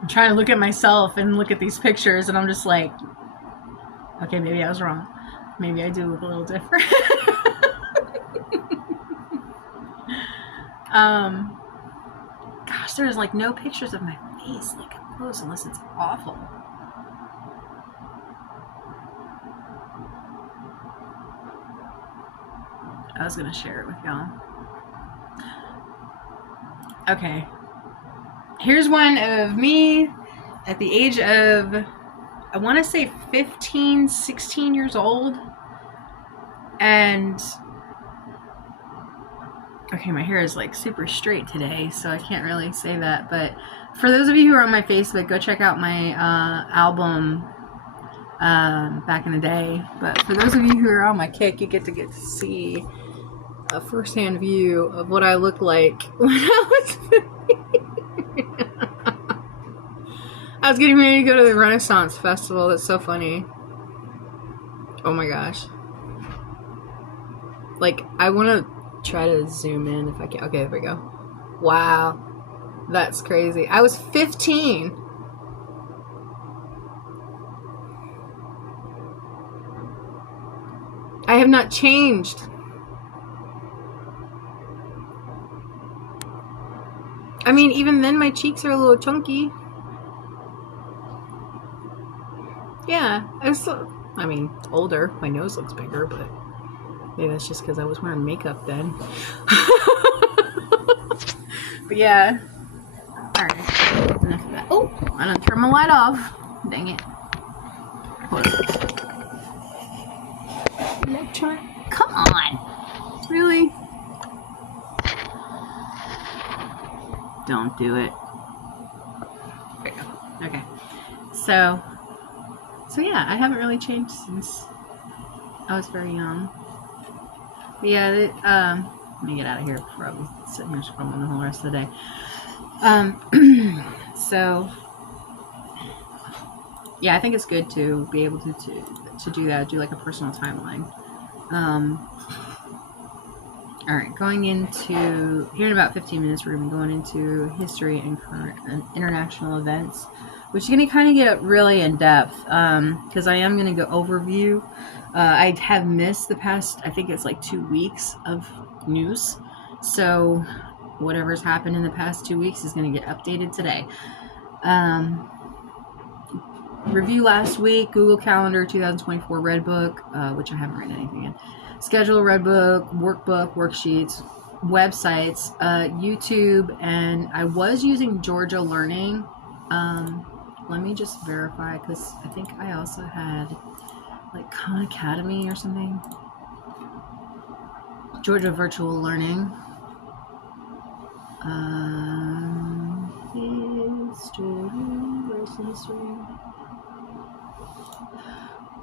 I'm trying to look at myself and look at these pictures, and I'm just like, okay, maybe I was wrong. Maybe I do look a little different. Gosh, there's like no pictures of my face like up close unless it's awful. I was gonna share it with y'all. Okay. Here's one of me at the age of I want to say 15, 16 years old. And okay, my hair is like super straight today, so I can't really say that. But for those of you who are on my Facebook, go check out my album back in the day. But for those of you who are on my Kick, you get to see a first-hand view of what I looked like when I was 15. I was getting ready to go to the Renaissance Festival. That's so funny. Oh my gosh. Like, I want to try to zoom in if I can. Okay, there we go. Wow. That's crazy. I was 15. I have not changed. I mean, even then my cheeks are a little chunky. Yeah, I mean, older. My nose looks bigger, but maybe that's just because I was wearing makeup then. But yeah. Alright. Enough of that. Oh, I done turned my light off. Dang it. Hold on. Electron. Come on. Really? Don't do it. There you go. Okay. So yeah, I haven't really changed since I was very young. But yeah, let me get out of here before I'll be sitting there scrolling the whole rest of the day. So yeah, I think it's good to be able to do that, do like a personal timeline. All right, going into here in about 15 minutes, we're going to be going into history and current and international events, which is going to kind of get really in depth because I am going to go overview. I have missed the past, I think it's like 2 weeks of news. So whatever's happened in the past 2 weeks is going to get updated today. Review last week, Google Calendar 2024 Red Book, which I haven't written anything in. Schedule, Red Book, workbook, worksheets, websites, YouTube, and I was using Georgia Learning. Let me just verify because I think I also had like Khan Academy or something. Georgia Virtual Learning. History. Where's the history?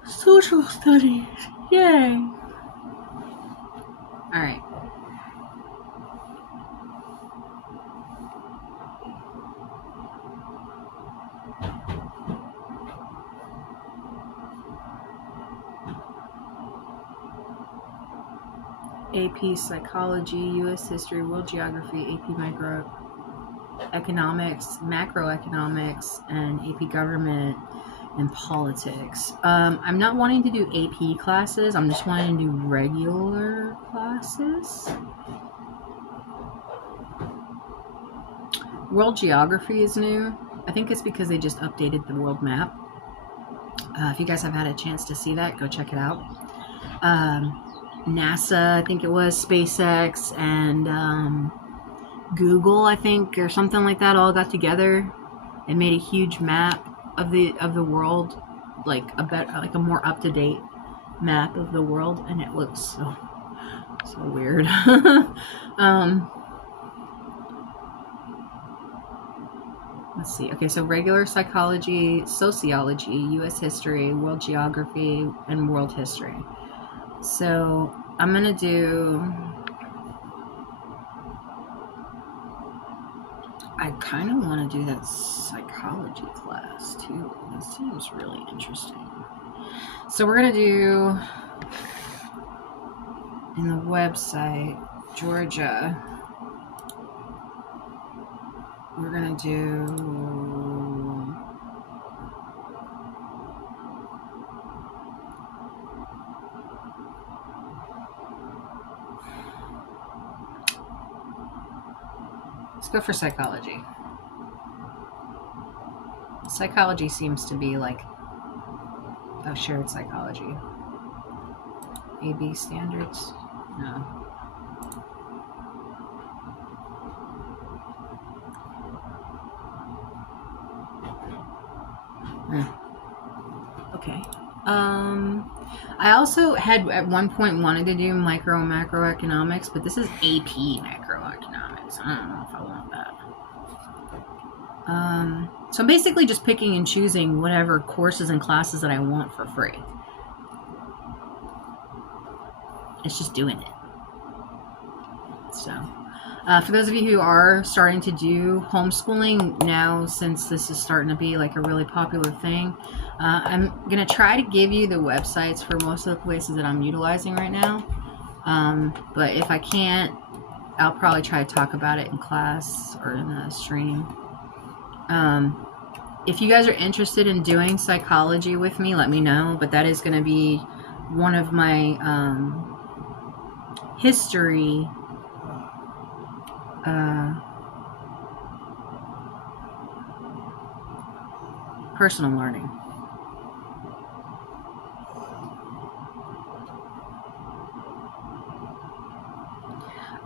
Social studies. Yay. All right. AP Psychology, U.S. History, World Geography, AP Microeconomics, Macroeconomics, and AP Government and Politics. I'm not wanting to do AP classes. I'm just wanting to do regular classes. World Geography is new. I think it's because they just updated the world map. If you guys have had a chance to see that, go check it out. NASA, I think it was, SpaceX, and Google, I think, or something like that, all got together and made a huge map of the world, like a more up-to-date map of the world, and it looks so weird. Let's see. Okay, so regular psychology, sociology, U.S. history, world geography, and world history. So I'm gonna do. I kind of want to do that psychology class too. That seems really interesting. So we're gonna do in the website Georgia. We're gonna do. Let's go for psychology. Psychology seems to be like a shared psychology. AB standards? No. Okay. I also had at one point wanted to do micro and macroeconomics, but this is AP macroeconomics. I don't know if I want that. So I'm basically just picking and choosing whatever courses and classes that I want for free. It's just doing it. So, for those of you who are starting to do homeschooling now, since this is starting to be like a really popular thing, I'm going to try to give you the websites for most of the places that I'm utilizing right now. But if I can't, I'll probably try to talk about it in class or in the stream. If you guys are interested in doing psychology with me, let me know. But that is going to be one of my history personal learning.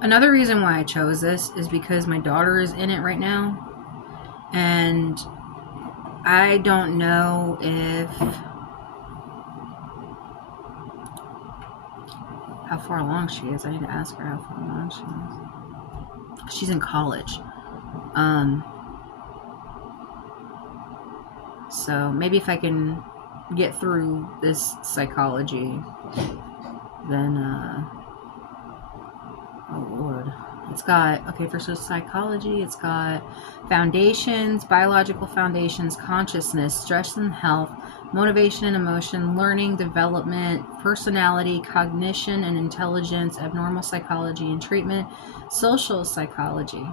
Another reason why I chose this is because my daughter is in it right now, and I don't know how far along she is. I need to ask her how far along she is. She's in college. So maybe if I can get through this psychology, then, oh Lord. It's got, okay, for psychology, it's got foundations, biological foundations, consciousness, stress and health, motivation and emotion, learning, development, personality, cognition and intelligence, abnormal psychology and treatment, social psychology.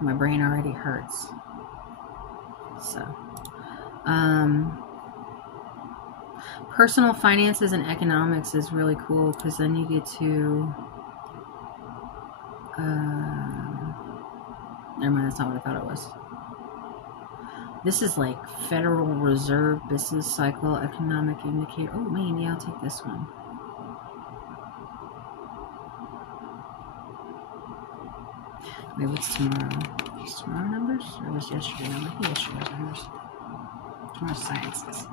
My brain already hurts. So, personal finances and economics is really cool because then you get to, never mind, that's not what I thought it was. This is like Federal Reserve Business Cycle Economic Indicator. Oh, maybe I'll take this one. Wait, what's tomorrow? Is tomorrow numbers? Or was yesterday numbers? I think yesterday's numbers. Tomorrow's sciences.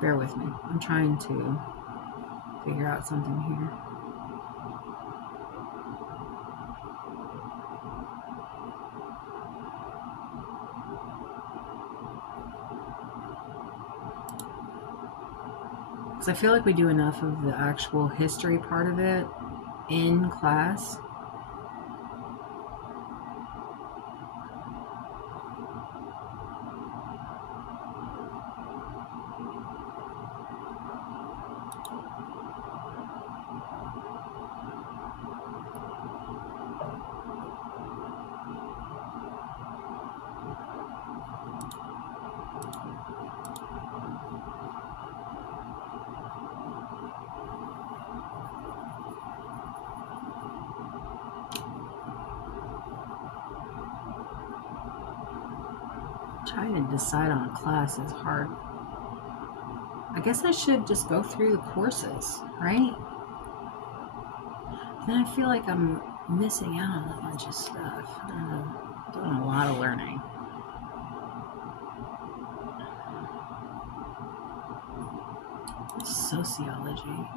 Bear with me. I'm trying to figure out something here. Because I feel like we do enough of the actual history part of it in class. Trying to decide on a class is hard. I guess I should just go through the courses, right? Then I feel like I'm missing out on a bunch of stuff. I don't know. Doing a lot of learning. Sociology.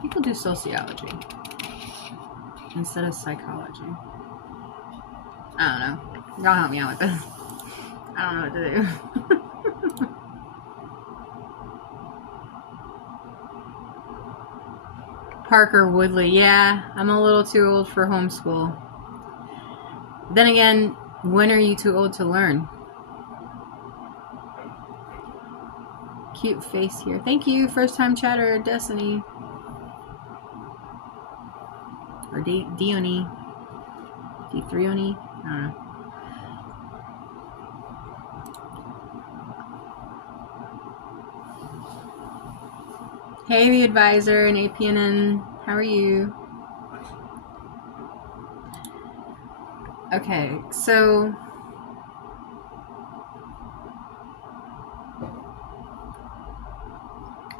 People do sociology instead of psychology. I don't know. Y'all help me out with this. I don't know what to do. Parker Woodley. Yeah, I'm a little too old for homeschool. Then again, when are you too old to learn? Cute face here. Thank you, first time chatter, Destiny. Or Dione. D3oni. I don't know. Hey, the advisor and APNN. How are you? Okay, so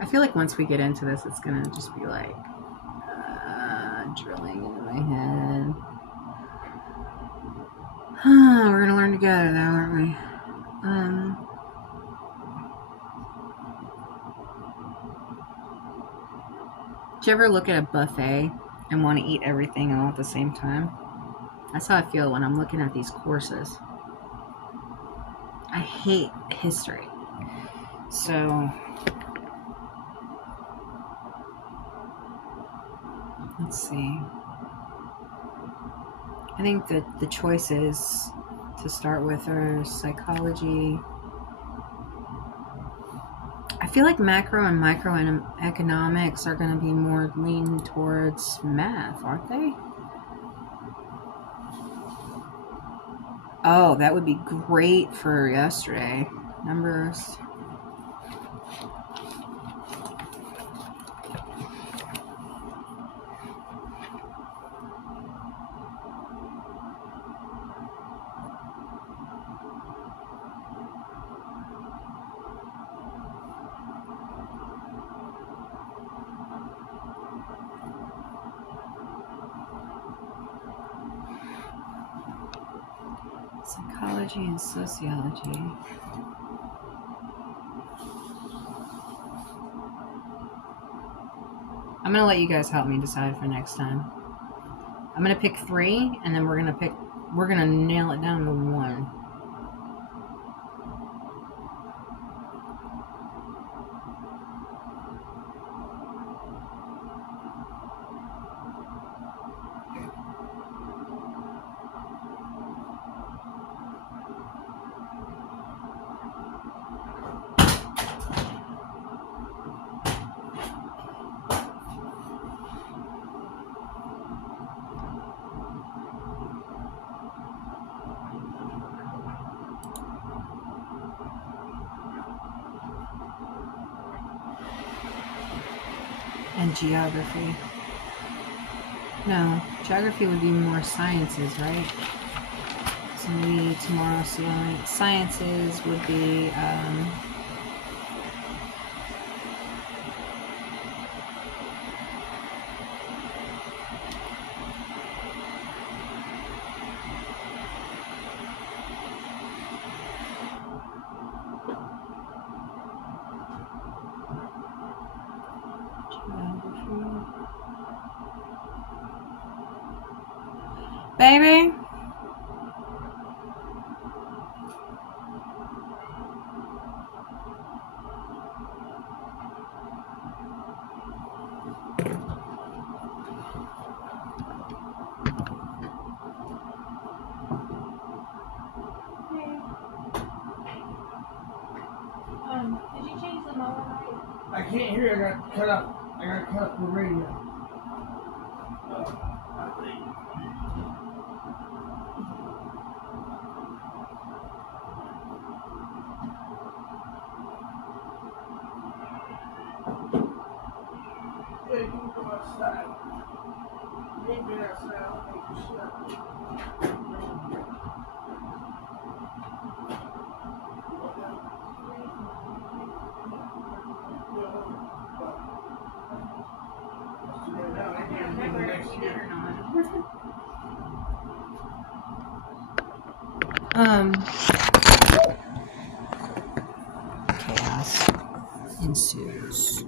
I feel like once we get into this, it's gonna just be like drilling into my head. We're gonna learn together, though, aren't we? Do you ever look at a buffet and want to eat everything all at the same time? That's how I feel when I'm looking at these courses. I hate history. So let's see. I think that the choices to start with are psychology. I feel like macro and micro economics are going to be more lean towards math, aren't they? Oh, that would be great for yesterday. Numbers. Psychology and sociology. I'm going to let you guys help me decide for next time. I'm going to pick 3, and then we're going to nail it down to 1. And geography. No, geography would be more sciences, right? So maybe tomorrow sciences would be baby. Did you change the motor light? I can't hear. I got cut up. I got cut up the radio. Yeah, you can go outside. You ain't been outside. I'll make you shut. Chaos ensues.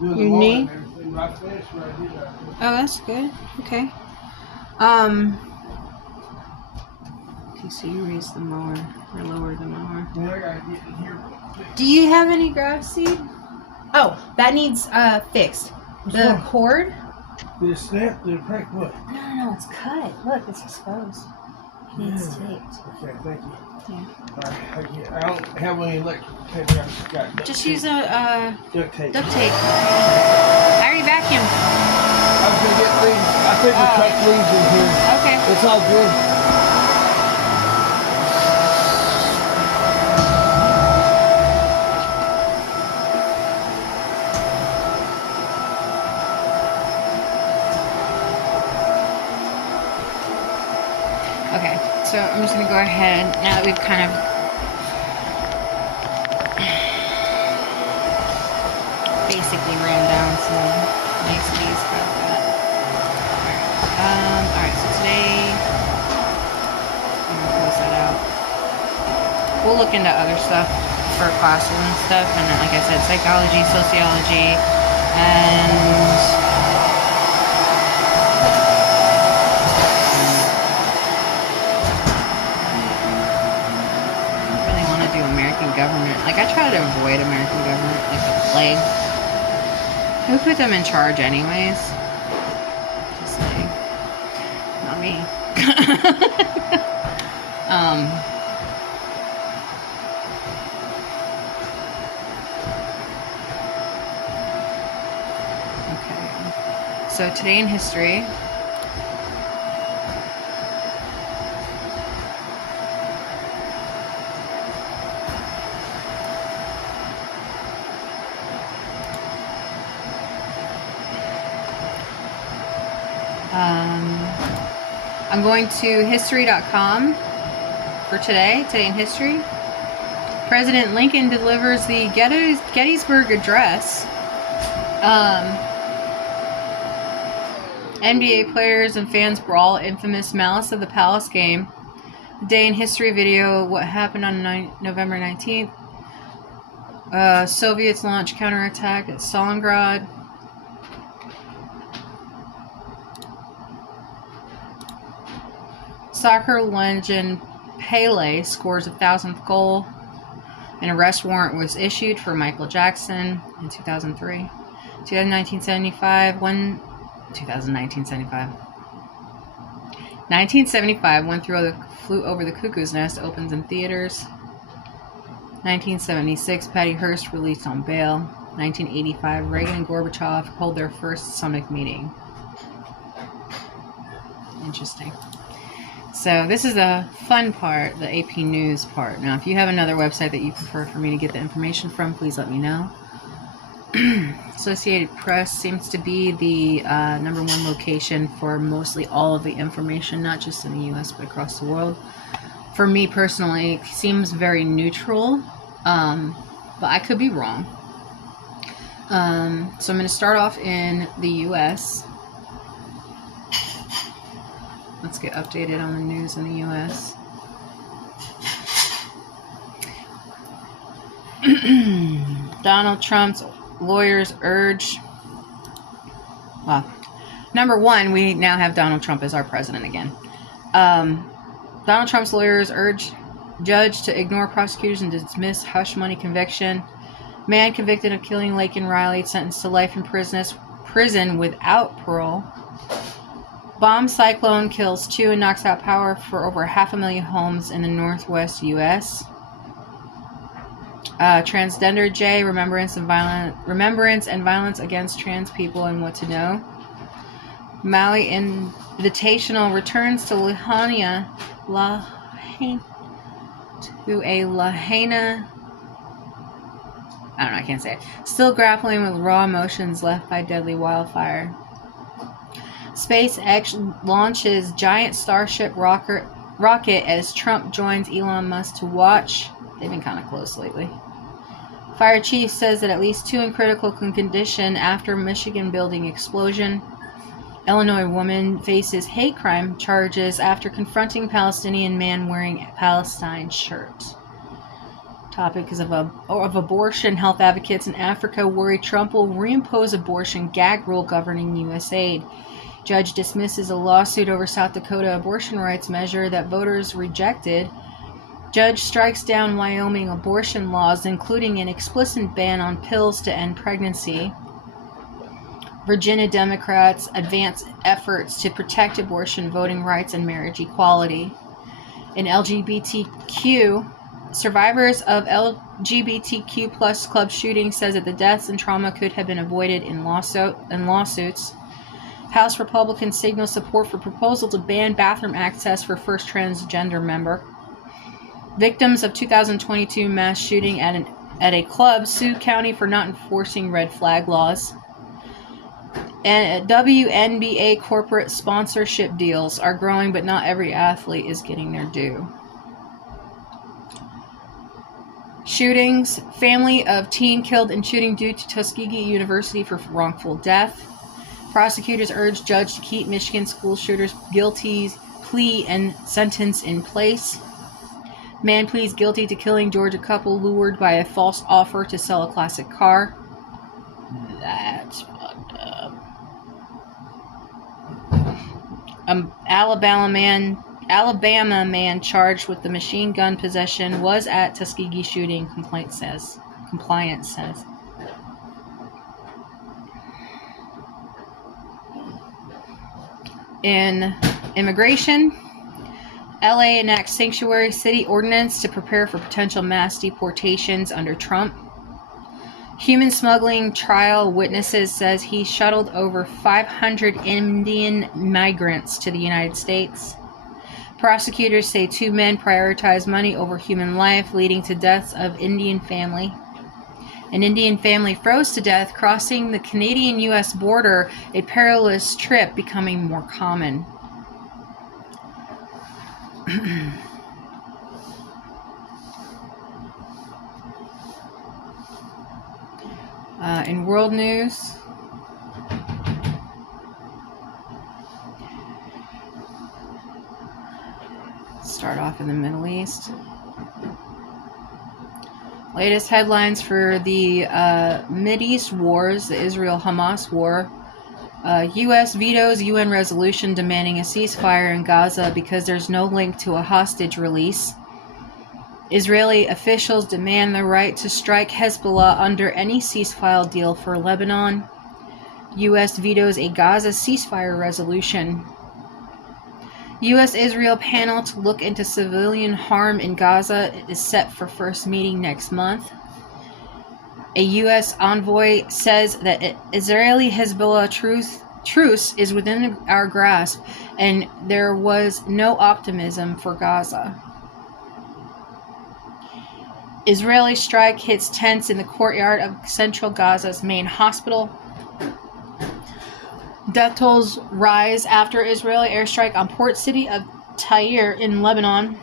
Your knee? Oh, that's good. Okay. Okay, so you raise the mower or lower the mower. Do you have any grass seed? Oh, that needs fixed. The cord? Did it snap? Did it crack? What? No, it's cut. Look, it's exposed. It needs taped. Okay, thank you. Yeah. I don't have any electrical tape. I just got duct Just tape. use a Duct tape. duct tape. I already vacuumed. was gonna get leaves. I couldn't cut leaves in here. Okay. It's all good. Okay, so I'm just gonna go ahead, now that we've kind of basically ran down some niceties about that. Alright, so today, I'm gonna close that out. We'll look into other stuff for classes and stuff, and then, like I said, psychology, sociology, and government. Like, I try to avoid American government like the plague. Who put them in charge anyways? Just saying. Not me. Okay. So today in history, I'm going to history.com for today in history. President Lincoln delivers the Gettysburg Address. NBA players and fans brawl, infamous Malice of the Palace game. Day in history video, what happened on November 19th. Soviets launch counterattack at Stalingrad. Soccer legend Pele scores a 1,000th goal. An arrest warrant was issued for Michael Jackson in 2003. 1975, 1975, One Flew Over the Cuckoo's Nest opens in theaters. 1976, Patty Hearst released on bail. 1985, Reagan and Gorbachev hold their first summit meeting. Interesting. So this is the fun part, the AP News part. Now, if you have another website that you prefer for me to get the information from, please let me know. Associated Press seems to be the #1 location for mostly all of the information, not just in the U.S., but across the world. For me personally, it seems very neutral, but I could be wrong. So I'm going to start off in the U.S. Let's get updated on the news in the U.S. Donald Trump's lawyers urge... Well, #1, we now have Donald Trump as our president again. Donald Trump's lawyers urge judge to ignore prosecutors and dismiss hush money conviction. Man convicted of killing Laken Riley sentenced to life in prison without parole. Bomb cyclone kills 2 and knocks out power for over 500,000 homes in the northwest U.S. Transgender J, remembrance and violence against trans people and what to know. Maui Invitational returns to Lahaina, I don't know, I can't say it. Still grappling with raw emotions left by deadly wildfire. SpaceX launches giant Starship rocket as Trump joins Elon Musk to watch. They've been kind of close lately. Fire chief says that at least 2 in critical condition after Michigan building explosion. Illinois woman faces hate crime charges after confronting Palestinian man wearing a Palestine shirt. Topic is of abortion. Health advocates in Africa worry Trump will reimpose abortion gag rule governing U.S. aid. Judge dismisses a lawsuit over South Dakota abortion rights measure that voters rejected. Judge strikes down Wyoming abortion laws, including an explicit ban on pills to end pregnancy. Virginia Democrats advance efforts to protect abortion, voting rights, and marriage equality. In LGBTQ, survivors of LGBTQ plus club shootings says that the deaths and trauma could have been avoided in lawsuits. House Republicans signal support for proposal to ban bathroom access for first transgender member. Victims of 2022 mass shooting at a club sue county for not enforcing red flag laws. And WNBA corporate sponsorship deals are growing, but not every athlete is getting their due. Shootings. Family of teen killed in shooting due to Tuskegee University for wrongful death. Prosecutors urge judge to keep Michigan school shooters guilty plea and sentence in place. Man pleads guilty to killing Georgia couple lured by a false offer to sell a classic car. That's fucked up. Alabama man charged with the machine gun possession was at Tuskegee shooting, compliance says. In immigration, LA enacts sanctuary city ordinance to prepare for potential mass deportations under Trump. Human smuggling trial witnesses says he shuttled over 500 Indian migrants to the United States. Prosecutors say 2 men prioritized money over human life, leading to deaths of Indian family. An Indian family froze to death crossing the Canadian-U.S. border, a perilous trip becoming more common. In world news, start off in the Middle East. Latest headlines for the Mideast wars, the Israel-Hamas war. U.S. vetoes UN resolution demanding a ceasefire in Gaza because there's no link to a hostage release. Israeli officials demand the right to strike Hezbollah under any ceasefire deal for Lebanon. U.S. vetoes a Gaza ceasefire resolution. U.S.-Israel panel to look into civilian harm in Gaza is set for first meeting next month. A U.S. envoy says that Israeli-Hezbollah truce is within our grasp, and there was no optimism for Gaza. Israeli strike hits tents in the courtyard of central Gaza's main hospital. Death tolls rise after Israeli airstrike on port city of Tyre in Lebanon.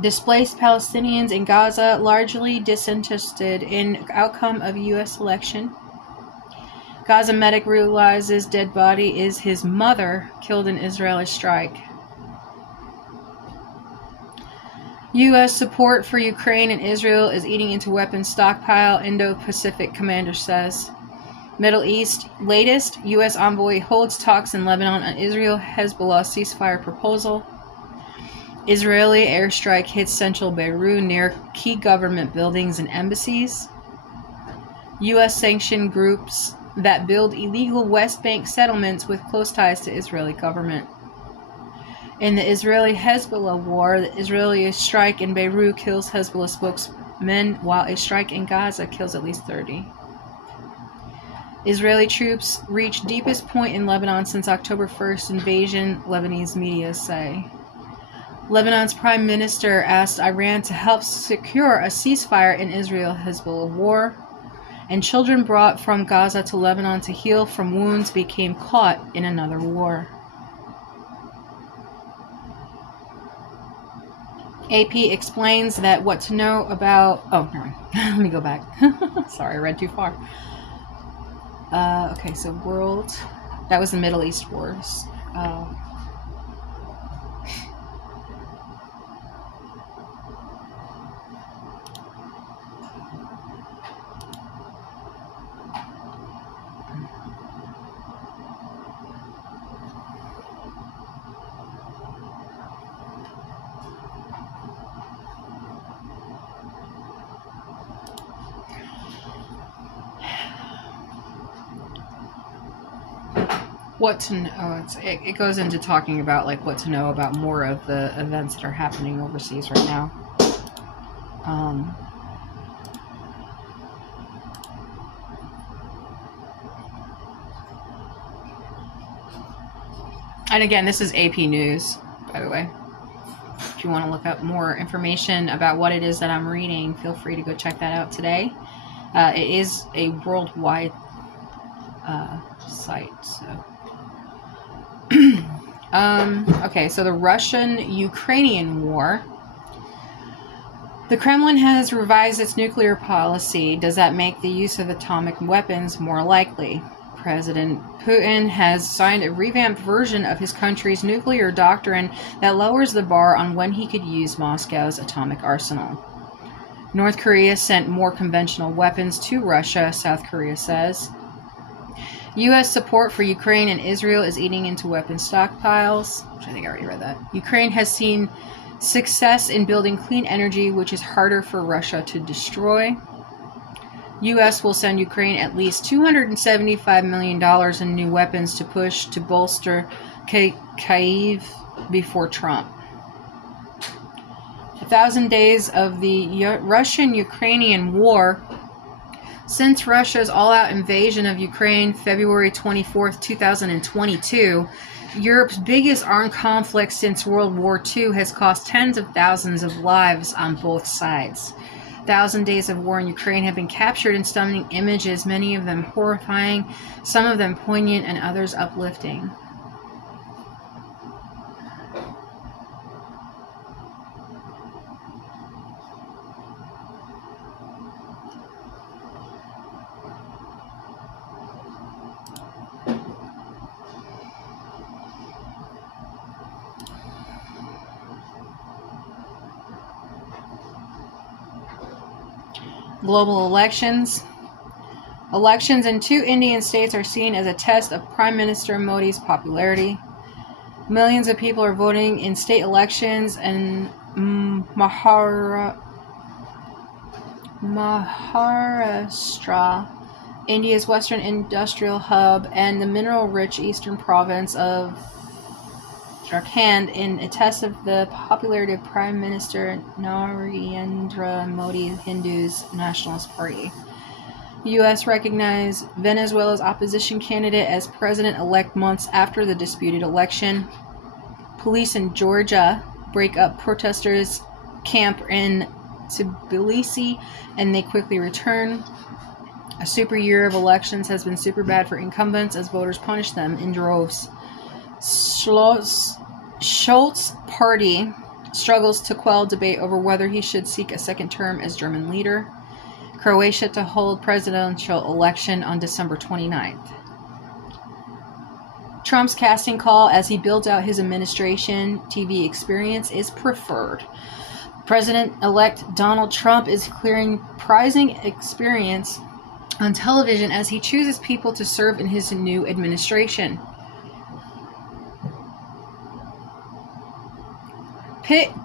Displaced Palestinians in Gaza largely disinterested in outcome of U.S. election. Gaza medic realizes dead body is his mother killed in Israeli strike. U.S. support for Ukraine and Israel is eating into weapons stockpile, Indo-Pacific commander says. Middle East, latest, U.S. envoy holds talks in Lebanon on Israel-Hezbollah ceasefire proposal. Israeli airstrike hits central Beirut near key government buildings and embassies. U.S. sanctioned groups that build illegal West Bank settlements with close ties to Israeli government. In the Israeli-Hezbollah war, the Israeli strike in Beirut kills Hezbollah spokesman, while a strike in Gaza kills at least 30. Israeli troops reach deepest point in Lebanon since October 1st invasion, Lebanese media say. Lebanon's prime minister asked Iran to help secure a ceasefire in Israel-Hezbollah war, and children brought from Gaza to Lebanon to heal from wounds became caught in another war. AP explains that what to know about... Oh, no. Let me go back. Sorry, I read too far. Okay, so world... That was the Middle East wars. What to know? It goes into talking about like what to know about more of the events that are happening overseas right now. And again, this is AP News, by the way. If you want to look up more information about what it is that I'm reading, feel free to go check that out today. It is a worldwide site. So, okay, so the Russian-Ukrainian war. The Kremlin has revised its nuclear policy. Does that make the use of atomic weapons more likely? President Putin has signed a revamped version of his country's nuclear doctrine that lowers the bar on when he could use Moscow's atomic arsenal. North Korea sent more conventional weapons to Russia, South Korea says. U.S. support for Ukraine and Israel is eating into weapon stockpiles, which I think I already read that. Ukraine has seen success in building clean energy, which is harder for Russia to destroy. U.S. will send Ukraine at least $275 million in new weapons to push to bolster Kyiv before Trump. 1,000 days of the Russian-Ukrainian war. Since Russia's all-out invasion of Ukraine, February 24th, 2022, Europe's biggest armed conflict since World War II has cost tens of thousands of lives on both sides. 1,000 days of war in Ukraine have been captured in stunning images, many of them horrifying, some of them poignant, and others uplifting. Global elections. Elections in 2 Indian states are seen as a test of Prime Minister Modi's popularity. Millions of people are voting in state elections in Maharashtra, India's western industrial hub, and the mineral-rich eastern province of Jharkhand in a test of the popularity of Prime Minister Narendra Modi, Hindu's Nationalist Party. The U.S. recognized Venezuela's opposition candidate as president-elect months after the disputed election. Police in Georgia break up protesters' camp in Tbilisi, and they quickly return. A super year of elections has been super bad for incumbents as voters punish them in droves. Schultz's party struggles to quell debate over whether he should seek a second term as German leader. Croatia to hold presidential election on December 29th. Trump's casting call as he builds out his administration TV experience is preferred. President-elect Donald Trump is clearing prizing experience on television as he chooses people to serve in his new administration.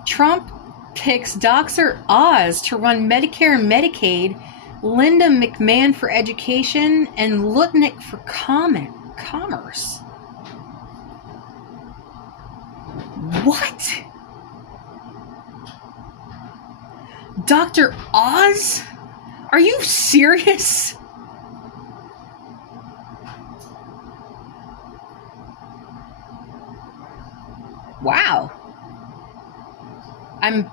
Trump picks Dr. Oz to run Medicare and Medicaid, Linda McMahon for education, and Lutnick for commerce. What? Dr. Oz? Are you serious? Wow. I'm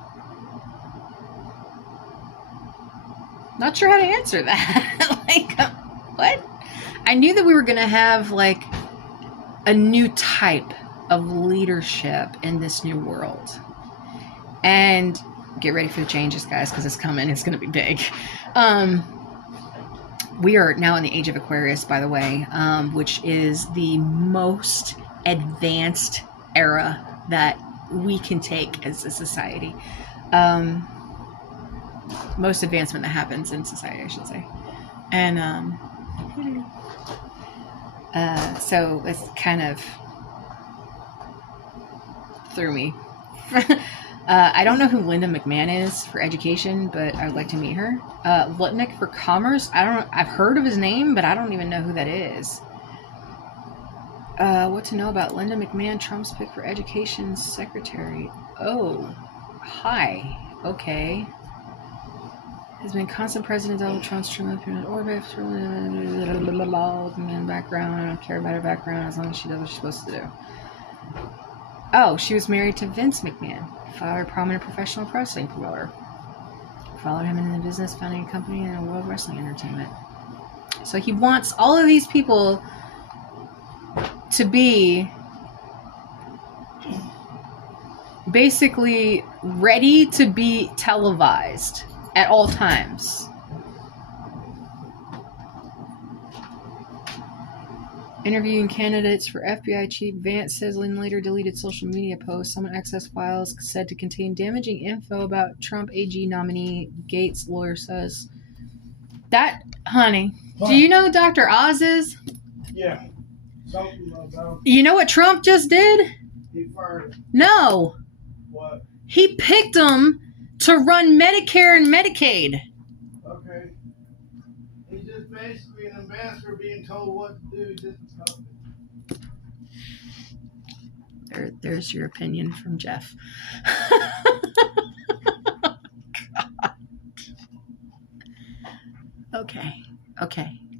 not sure how to answer that. What? I knew that we were going to have, a new type of leadership in this new world. And get ready for the changes, guys, because it's coming. It's going to be big. We are now in the age of Aquarius, by the way, which is the most advanced era that we can take as a society. Most advancement that happens in society, I should say. And so it's kind of threw me. I don't know who Linda McMahon is for education, but I would like to meet her. Lutnick for commerce. I've heard of his name, but I don't even know who that is. What to know about Linda McMahon, Trump's pick for education secretary. Oh, hi. Okay. Has been constant President Donald Trump's true orbit. Background. I don't care about her background as long as she does what she's supposed to do. Oh, she was married to Vince McMahon, father, prominent professional wrestling promoter. Followed him in the business, founding a company in world wrestling entertainment. So he wants all of these people to be basically ready to be televised at all times. Interviewing candidates for FBI chief, Vance says Lynn later deleted social media posts. Someone accessed files said to contain damaging info about Trump AG nominee. Gates' lawyer says. That, honey, What? do you know who Dr. Oz is? Yeah. Something about You know what Trump just did? he fired. No. What? He picked him to run Medicare and Medicaid. Okay. He's just basically an ambassador being told what to do. He's just a puppet. There's your opinion from Jeff. Okay.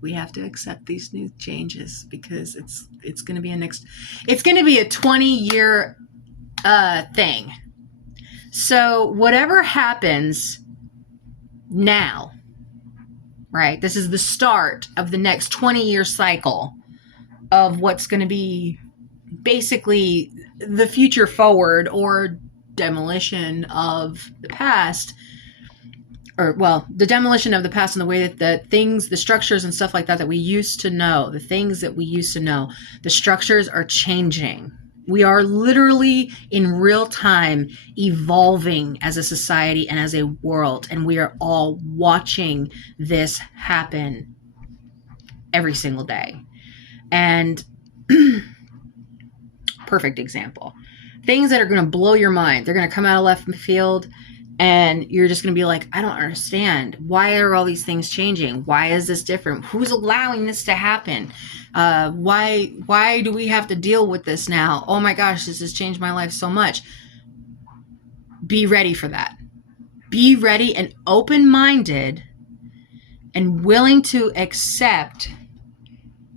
We have to accept these new changes because it's going to be it's going to be a 20-year thing. So whatever happens now, right? This is the start of the next 20-year cycle of what's going to be basically the future forward or demolition of the past. Or, well, the demolition of the past in the way that the structures and stuff like that we used to know, the structures are changing. We are literally in real time evolving as a society and as a world, and we are all watching this happen every single day. And perfect example. Things that are going to blow your mind. They're going to come out of left field. And you're just going to be like, I don't understand. Why are all these things changing? Why is this different? Who's allowing this to happen? Why do we have to deal with this now? Oh my gosh, this has changed my life so much. Be ready for that. Be ready and open-minded and willing to accept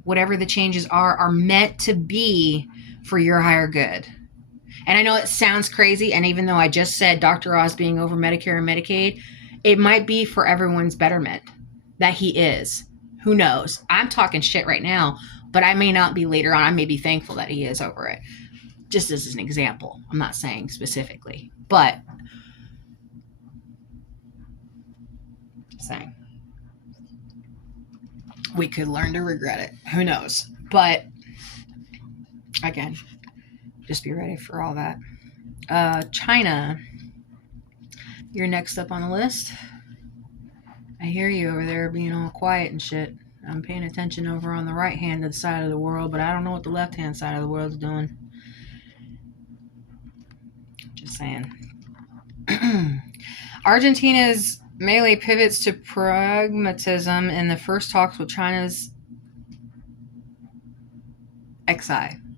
whatever the changes are meant to be for your higher good. And I know it sounds crazy, and even though I just said Dr. Oz being over Medicare and Medicaid, it might be for everyone's betterment that he is. Who knows? I'm talking shit right now, but I may not be later on. I may be thankful that he is over it. Just as an example. I'm not saying specifically, but just saying. We could learn to regret it. Who knows? But again, just be ready for all that. China, you're next up on the list. I hear you over there being all quiet and shit. I'm paying attention over on the right hand of the side of the world, but I don't know what the left hand side of the world is doing. Just saying. Argentina's Milei pivots to pragmatism in the first talks with China's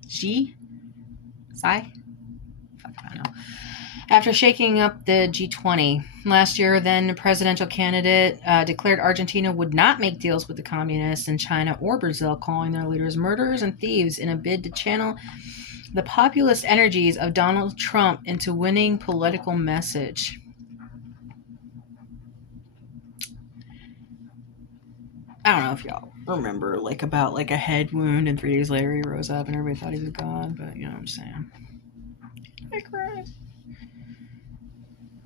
Xi? After shaking up the G20 last year, then presidential candidate declared Argentina would not make deals with the communists in China or Brazil, calling their leaders murderers and thieves in a bid to channel the populist energies of Donald Trump into winning political message. I don't know if y'all remember about a head wound and 3 days later he rose up and everybody thought he was gone, but you know what I'm saying. I cried.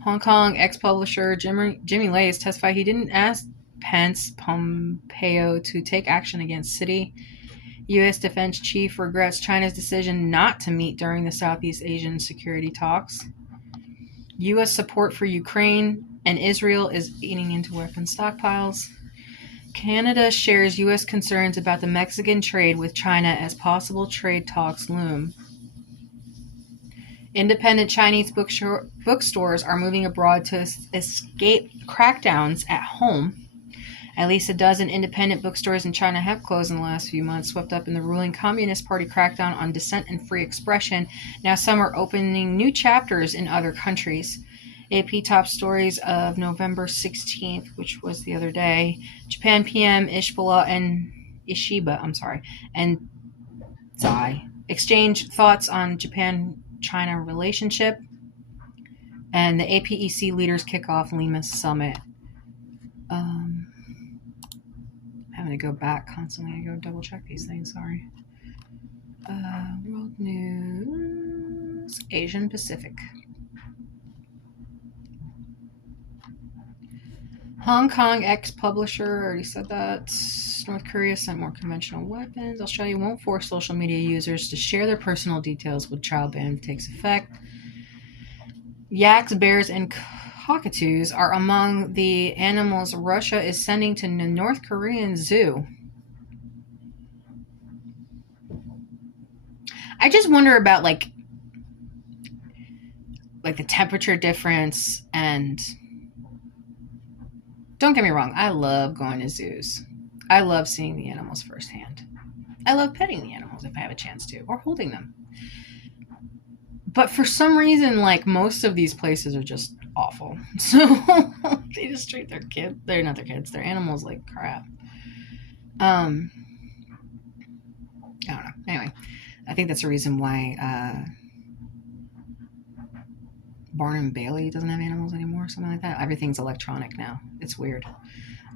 Hong Kong ex-publisher Jimmy Lai has testified he didn't ask Pence Pompeo to take action against Citi. U.S. Defense Chief regrets China's decision not to meet during the Southeast Asian security talks. U.S. support for Ukraine and Israel is eating into weapon stockpiles. Canada shares U.S. concerns about the Mexican trade with China as possible trade talks loom. Independent Chinese bookstores are moving abroad to escape crackdowns at home. At least a dozen independent bookstores in China have closed in the last few months, swept up in the ruling Communist Party crackdown on dissent and free expression. Now some are opening new chapters in other countries. AP top stories of November 16th, which was the other day. Japan PM Ishibala and Zai exchange thoughts on Japan-China relationship. And the APEC leaders kick off Lima summit. Having to go back constantly. I go double check these things. Sorry. World news. Asian Pacific. Hong Kong ex-publisher, already said that. North Korea sent more conventional weapons. Australia won't force social media users to share their personal details when child ban takes effect. Yaks, bears, and cockatoos are among the animals Russia is sending to the North Korean zoo. I just wonder about like the temperature difference, and don't get me wrong, I love going to zoos. I love seeing the animals firsthand. I love petting the animals if I have a chance to, or holding them. But for some reason, like, most of these places are just awful. So they just treat their kids, they're not their kids, their animals like crap. I don't know. Anyway, I think that's the reason why Barnum Bailey doesn't have animals anymore, something like that. Everything's electronic now. It's weird.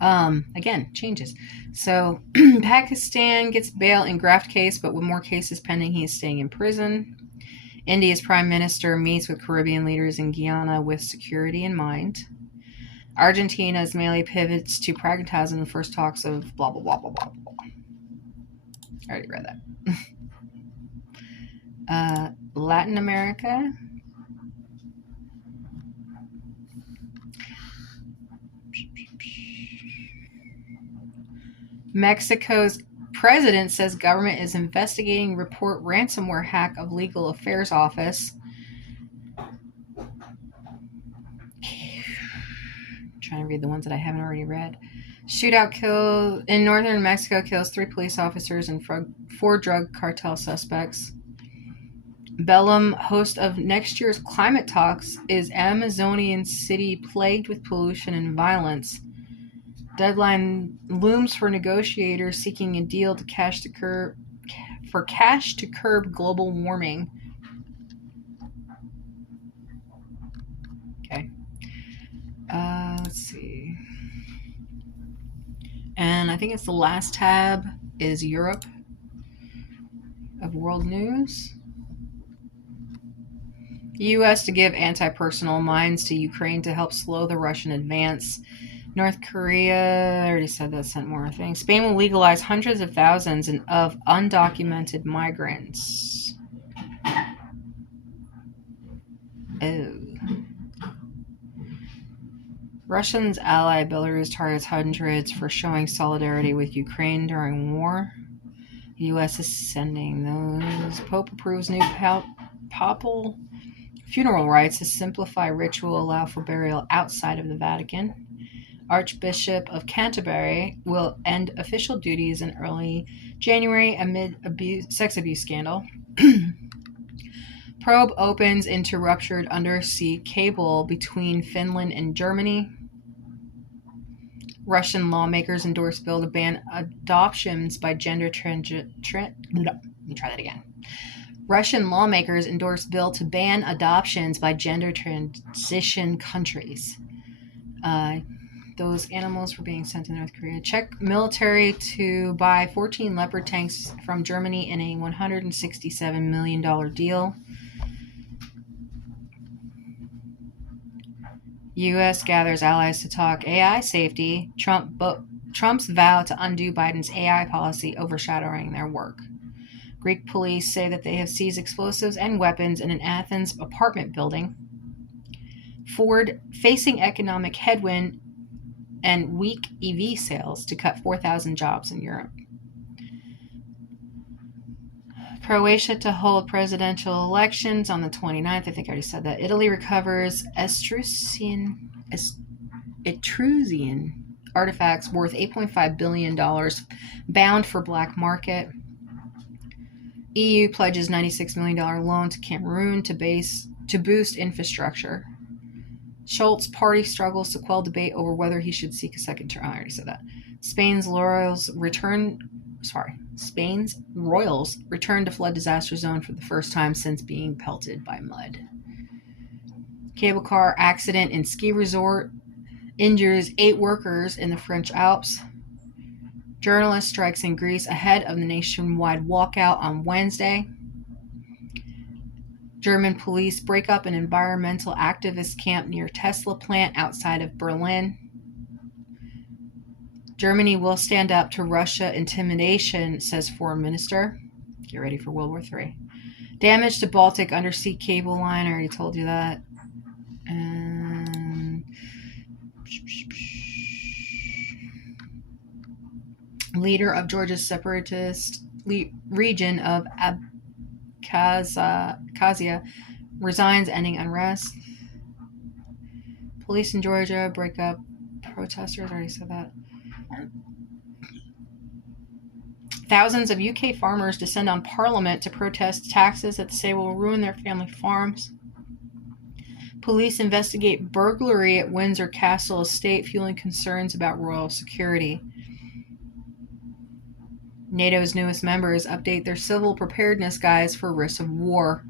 Again, changes. So Pakistan gets bail in graft case, but with more cases pending, he is staying in prison. India's prime minister meets with Caribbean leaders in Guyana with security in mind. Argentina's Milei pivots to pragmatism in the first talks of blah, blah, blah, blah, blah, blah. I already read that. Latin America. Mexico's president says government is investigating report ransomware hack of legal affairs office. Trying to read the ones that I haven't already read. Shootout kill in northern Mexico kills 3 police officers and 4 drug cartel suspects. Bellum, host of next year's climate talks, is Amazonian city plagued with pollution and violence. Deadline looms for negotiators seeking a deal to cash to curb global warming. Okay. Let's see. And I think it's the last tab is Europe of world news. U.S. to give anti-personnel mines to Ukraine to help slow the Russian advance. North Korea, I already said that, sent more things. Spain will legalize hundreds of thousands of undocumented migrants. Oh. Russians ally Belarus targets hundreds for showing solidarity with Ukraine during war. The U.S. is sending those. Pope approves new papal funeral rites to simplify ritual, allow for burial outside of the Vatican. Archbishop of Canterbury will end official duties in early January amid sex abuse scandal. Probe opens into ruptured undersea cable between Finland and Germany. Russian lawmakers endorse bill to ban adoptions by gender Russian lawmakers endorse bill to ban adoptions by gender transition countries. Those animals were being sent to North Korea. Czech military to buy 14 Leopard tanks from Germany in a $167 million deal. U.S. gathers allies to talk AI safety. Trump's vow to undo Biden's AI policy overshadowing their work. Greek police say that they have seized explosives and weapons in an Athens apartment building. Ford facing economic headwind and weak EV sales to cut 4,000 jobs in Europe. Croatia to hold presidential elections on the 29th. I think I already said that. Italy recovers Etruscan artifacts worth $8.5 billion bound for black market. EU pledges $96 million loan to Cameroon to boost infrastructure. Schultz party struggles to quell debate over whether he should seek a second term. I already said that. Spain's laurels return Spain's royals returned to flood disaster zone for the first time since being pelted by mud. Cable car accident in ski resort injures 8 workers in the French Alps. Journalist strikes in Greece ahead of the nationwide walkout on Wednesday. German police break up an environmental activist camp near Tesla plant outside of Berlin. Germany will stand up to Russia intimidation, says foreign minister. Get ready for World War III. Damage to Baltic undersea cable line. I already told you that. And leader of Georgia's separatist region of Abkhazia resigns, ending unrest. Police in Georgia break up protesters. I already said that. Thousands of UK farmers descend on Parliament to protest taxes that they say will ruin their family farms. Police investigate burglary at Windsor Castle estate, fueling concerns about royal security. NATO's newest members update their civil preparedness guides for risks of war.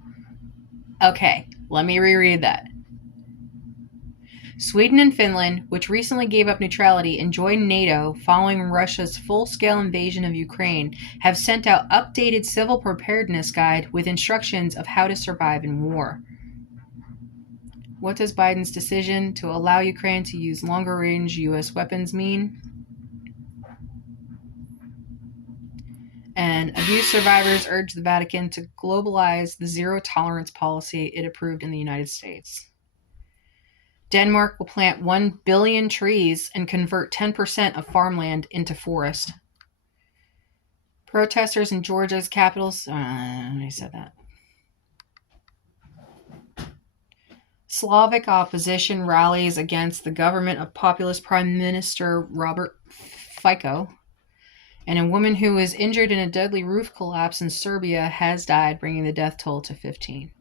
Okay, let me reread that. Sweden and Finland, which recently gave up neutrality and joined NATO following Russia's full-scale invasion of Ukraine, have sent out updated civil preparedness guide with instructions of how to survive in war. What does Biden's decision to allow Ukraine to use longer-range U.S. weapons mean? And abuse survivors urge the Vatican to globalize the zero-tolerance policy it approved in the United States. Denmark will plant 1 billion trees and convert 10% of farmland into forest. Protesters in Georgia's capital... I said that. Slavic opposition rallies against the government of populist Prime Minister Robert Fico. And a woman who was injured in a deadly roof collapse in Serbia has died, bringing the death toll to 15.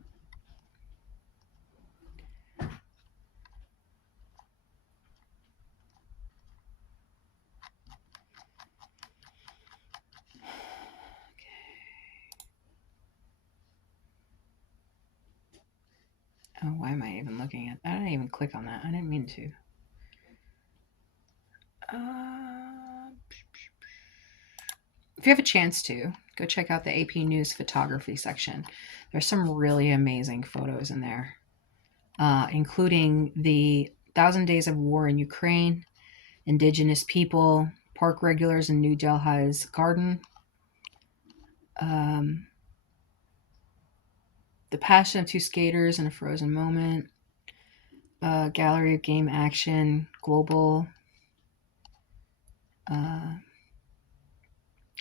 Oh, why am I even looking at that? I didn't even click on that. I didn't mean to. If you have a chance to, go check out the AP News photography section. There's some really amazing photos in there, including the 1,000 Days of War in Ukraine, indigenous people, park regulars in New Delhi's garden, the passion of 2 skaters in a frozen moment, gallery of game action, global,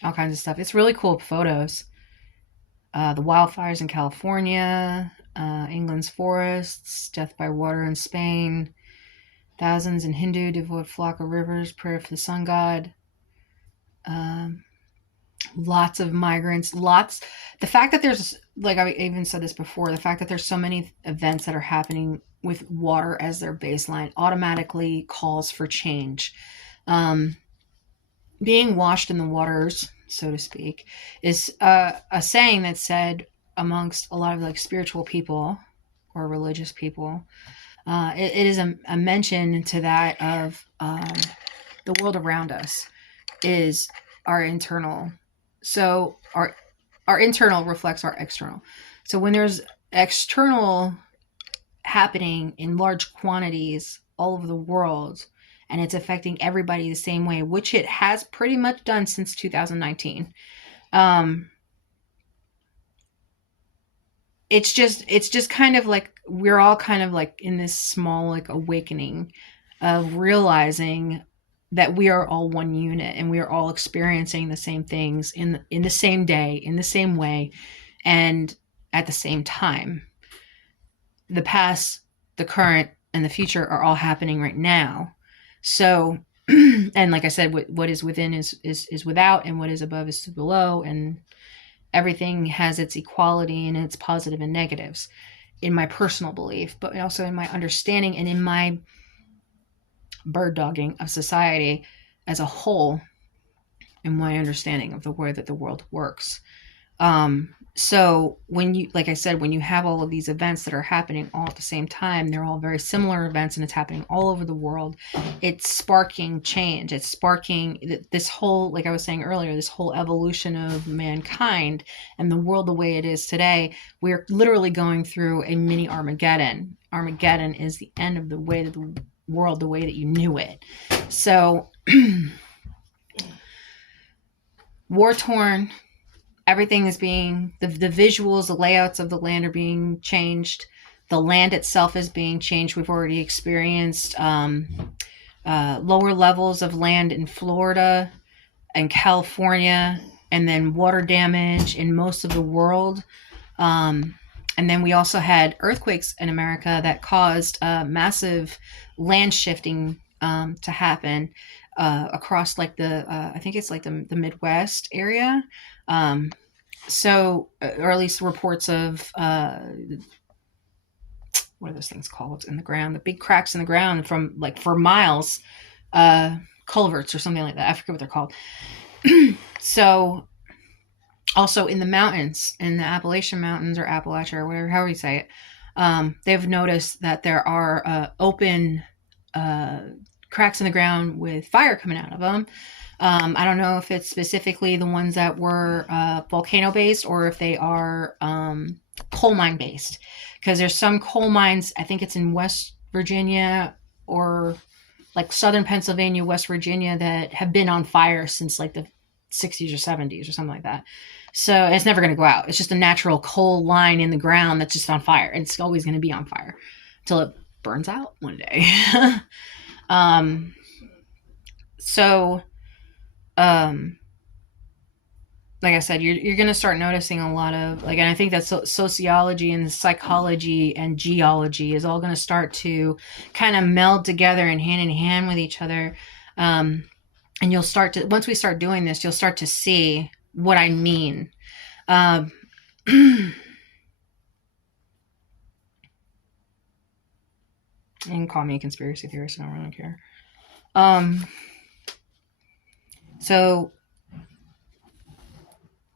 all kinds of stuff. It's really cool photos. The wildfires in California, England's forests, death by water in Spain, thousands in Hindu devout flock of rivers, prayer for the sun god. Lots of migrants, the fact that there's, like I even said this before, the fact that there's so many events that are happening with water as their baseline automatically calls for change. Being washed in the waters, so to speak, is a saying that's said amongst a lot of like spiritual people or religious people. It is a mention to that of the world around us is our internal. So our internal reflects our external. So when there's external happening in large quantities all over the world, and it's affecting everybody the same way, which it has pretty much done since 2019. It's just kind of like we're all kind of like in this small like awakening of realizing that we are all one unit and we are all experiencing the same things in the same day, in the same way, and at the same time. The past, the current, and the future are all happening right now. So, and like I said, what is within is without, and what is above is below, and everything has its equality and its positive and negatives in my personal belief, but also in my understanding and in my bird dogging of society as a whole. and my understanding of the way that the world works. So when you, like I said, when you have all of these events that are happening all at the same time, they're all very similar events and it's happening all over the world. It's sparking change. It's sparking this whole, like I was saying earlier, this whole evolution of mankind and the world the way it is today. We're literally going through a mini Armageddon. Armageddon is the end of the way that the world, the way that you knew it. So war torn. Everything is being, the visuals, the layouts of the land are being changed. The land itself is being changed. We've already experienced lower levels of land in Florida and California, and then water damage in most of the world. And then we also had earthquakes in America that caused massive land shifting to happen across like I think it's like the Midwest area. So, or at least reports of, what are those things called in the ground? The big cracks in the ground from like for miles, culverts or something like that. I forget what they're called. So also in the mountains, in the Appalachian Mountains or Appalachia or whatever, however you say it, they've noticed that there are open cracks in the ground with fire coming out of them. I don't know if it's specifically the ones that were volcano based or if they are coal mine based, because there's some coal mines, I think it's in West Virginia or like southern Pennsylvania, West Virginia, that have been on fire since like the 60s or 70s or something like that. So it's never going to go out. It's just a natural coal line in the ground that's just on fire. And it's always going to be on fire until it burns out one day. So like I said, you're going to start noticing a lot of like, and I think that sociology and psychology and geology is all going to start to kind of meld together and hand in hand with each other. And you'll start to, once we start doing this, you'll start to see what I mean. You can call me a conspiracy theorist. I don't really care. So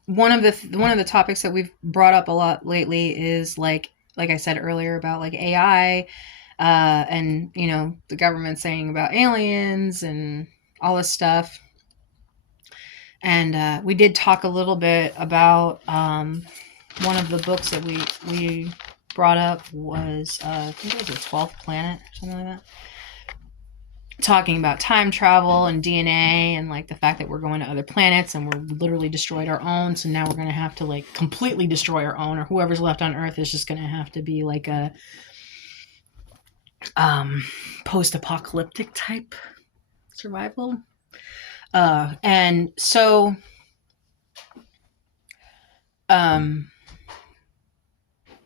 one of the topics that we've brought up a lot lately is like I said earlier about like AI, and you know the government saying about aliens and all this stuff. And we did talk a little bit about one of the books that we brought up was I think it was the 12th Planet or something like that, talking about time travel and DNA and like the fact that we're going to other planets and we're literally destroyed our own. So now we're going to have to like completely destroy our own, or whoever's left on Earth is just going to have to be like a post-apocalyptic type survival. And so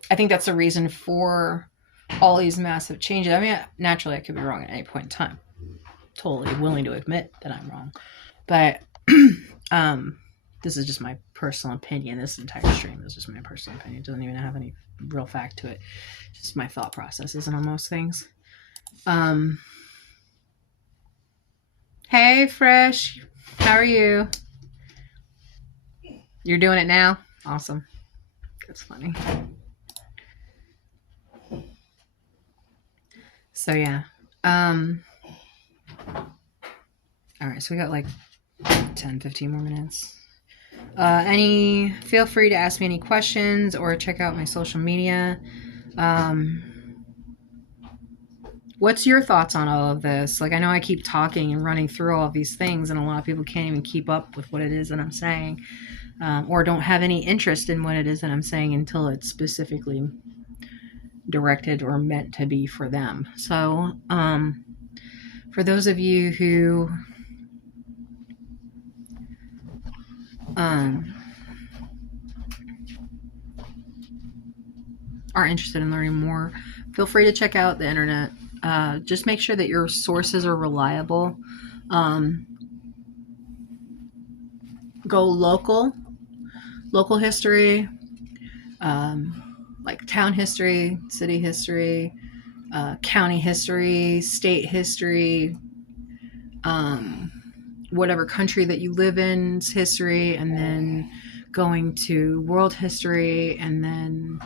I think that's the reason for all these massive changes. I mean, naturally I could be wrong at any point in time. Totally willing to admit that I'm wrong, but this is just my personal opinion. This entire stream is just my personal opinion. It doesn't even have any real fact to it. Just my thought processes on most things. Hey Fresh, how are you? You're doing it now? Awesome. That's funny. So yeah. All right, so we got like 10-15 more minutes. Feel free to ask me any questions or check out my social media. What's your thoughts on all of this? Like, I know I keep talking and running through all of these things, and a lot of people can't even keep up with what it is that I'm saying, or don't have any interest in what it is that I'm saying until it's specifically directed or meant to be for them. So, for those of you who are interested in learning more, feel free to check out the internet. Just make sure that your sources are reliable. Go local history, like town history, city history, county history, state history, whatever country that you live in's history, and then going to world history, and then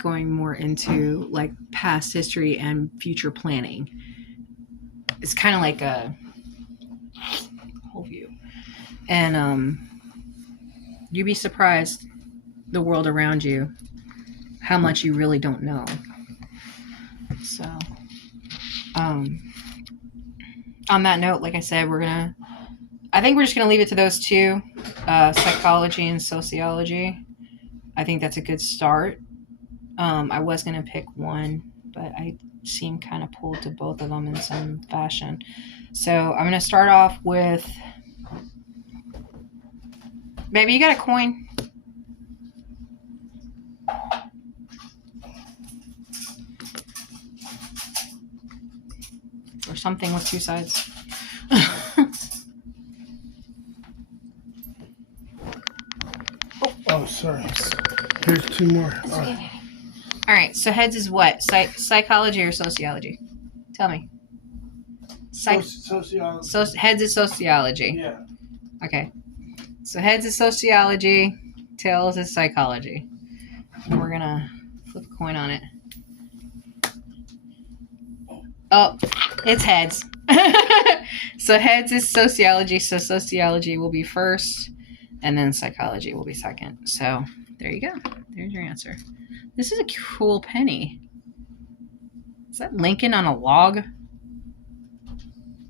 going more into like past history and future planning. It's kind of like a whole view. And you'd be surprised, the world around you, how much you really don't know. So on that note, like I said, I think we're just gonna leave it to those two, psychology and sociology. I think that's a good start. I was gonna pick one, but I seem kind of pulled to both of them in some fashion. So I'm gonna start off with, baby, you got a coin? Or something with two sides. Oh, sorry. Here's two more. All right, so heads is what? Psychology or sociology? Tell me. Sociology. Heads is sociology. Yeah. Okay. So heads is sociology, tails is psychology. And we're going to flip a coin on it. Oh, it's heads. So heads is sociology, so sociology will be first, and then psychology will be second. So there you go. There's your answer. This is a cool penny. Is that Lincoln on a log?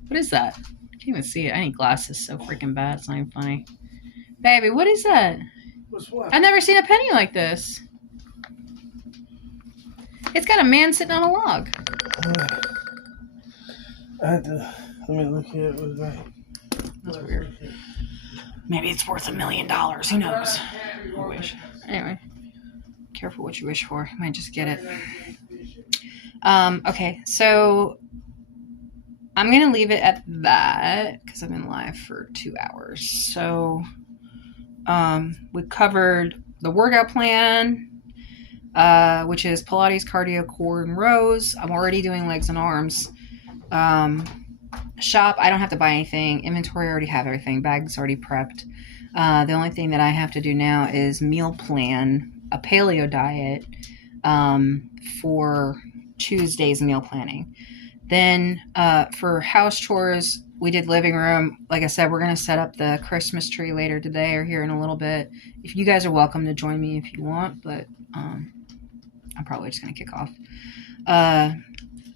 What is that? I can't even see it. I need glasses so freaking bad. It's not even funny. Baby, what is that? What's what? I've never seen a penny like this. It's got a man sitting on a log. I had to. Let me look at it with my. That's weird. Maybe it's worth $1 million. Who knows? I wish. Anyway, careful what you wish for. You might just get it. Okay, so I'm going to leave it at that because I've been live for 2 hours. So we covered the workout plan, which is Pilates, cardio, core, and rows. I'm already doing legs and arms. Shop, I don't have to buy anything. Inventory, I already have everything. Bags already prepped. The only thing that I have to do now is meal plan a paleo diet for Tuesday's meal planning. Then for house chores, we did living room. Like I said, we're going to set up the Christmas tree later today or here in a little bit. If you guys are welcome to join me if you want, but I'm probably just going to kick off.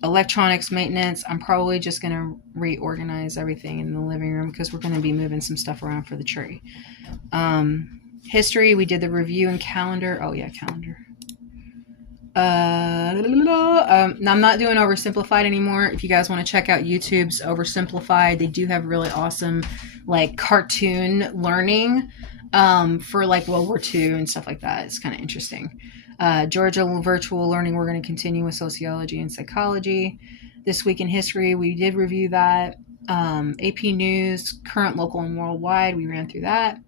Electronics maintenance, I'm probably just going to reorganize everything in the living room because we're going to be moving some stuff around for the tree. History, we did the review and calendar. Oh, yeah, calendar. Now I'm not doing Oversimplified anymore. If you guys want to check out YouTube's Oversimplified, they do have really awesome like cartoon learning for like World War II and stuff like that. It's kind of interesting. Georgia virtual learning, we're going to continue with sociology and psychology. This week in history, we did review that. AP News, current, local, and worldwide, we ran through that.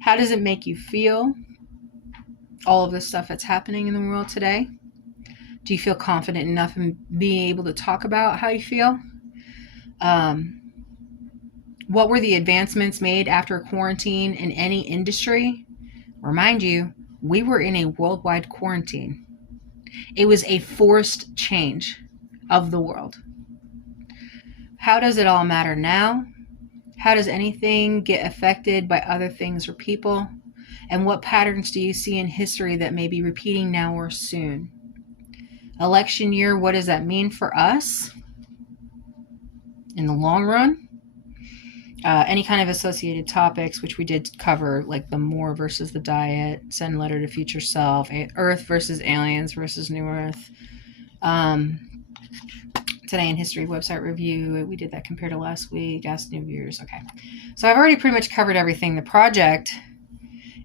How does it make you feel? All of the stuff that's happening in the world today. Do you feel confident enough in being able to talk about how you feel? What were the advancements made after quarantine in any industry? Remind you, we were in a worldwide quarantine. It was a forced change of the world. How does it all matter now? How does anything get affected by other things or people? And what patterns do you see in history that may be repeating now or soon? Election year, what does that mean for us in the long run? Any kind of associated topics, which we did cover, like the more versus the diet, send letter to future self, Earth versus aliens versus New Earth. Today in history website review, we did that compared to last week. Ask new viewers. Okay, so I've already pretty much covered everything. The project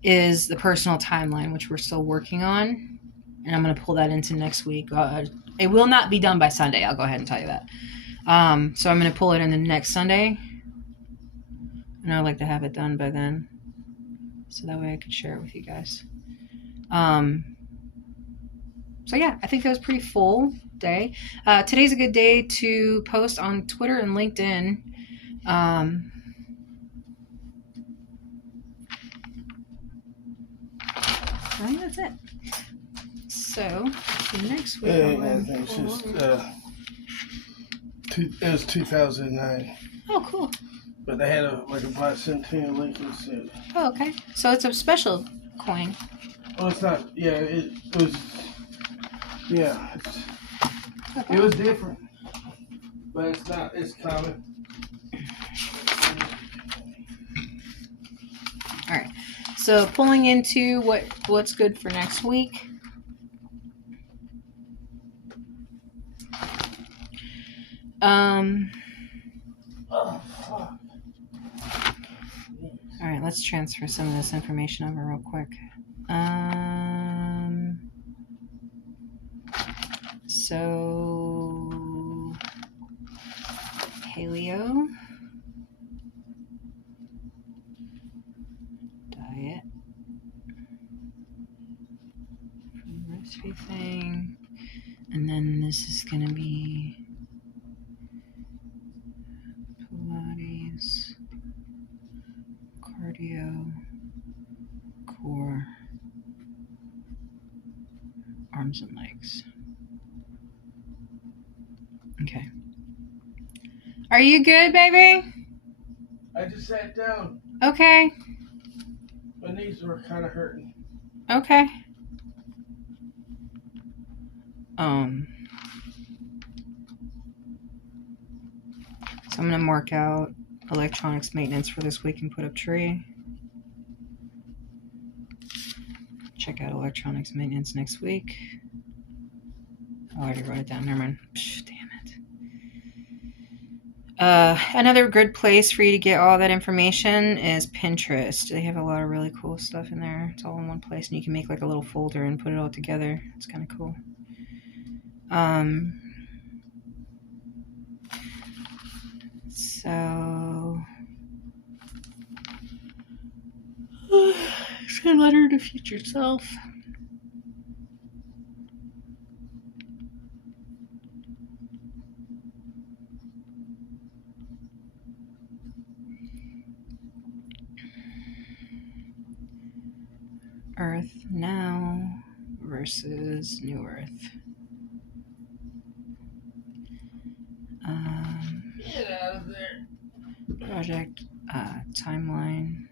is the personal timeline, which we're still working on, and I'm going to pull that into next week. It will not be done by Sunday. I'll go ahead and tell you that. So I'm going to pull it into next Sunday. And I'd like to have it done by then, so that way I could share it with you guys. So yeah, I think that was a pretty full day. Today's a good day to post on Twitter and LinkedIn I think that's it. So next week, I think it's just it was 2009, oh, cool. but they had a bicentennial Lincoln suit. Oh, okay. So it's a special coin. Well, it's not. Yeah, it was. Yeah, Okay. it was different, but it's not. It's common. All right. So pulling into what's good for next week. Oh, fuck. All right, let's transfer some of this information over real quick. So paleo diet from the recipe thing, and then this is gonna be Pilates, cardio, core, arms and legs. Okay. Are you good, baby? I just sat down. Okay. My knees were kind of hurting. Okay. So I'm gonna mark out electronics maintenance for this week and put up tree. Check out electronics maintenance next week. Oh, I already wrote it down. Never mind. Psh, damn it. Another good place for you to get all that information is Pinterest. They have a lot of really cool stuff in there. It's all in one place, and you can make like a little folder and put it all together. It's kind of cool. So send letter to future self. Earth now versus New Earth. Get out of there. Project timeline.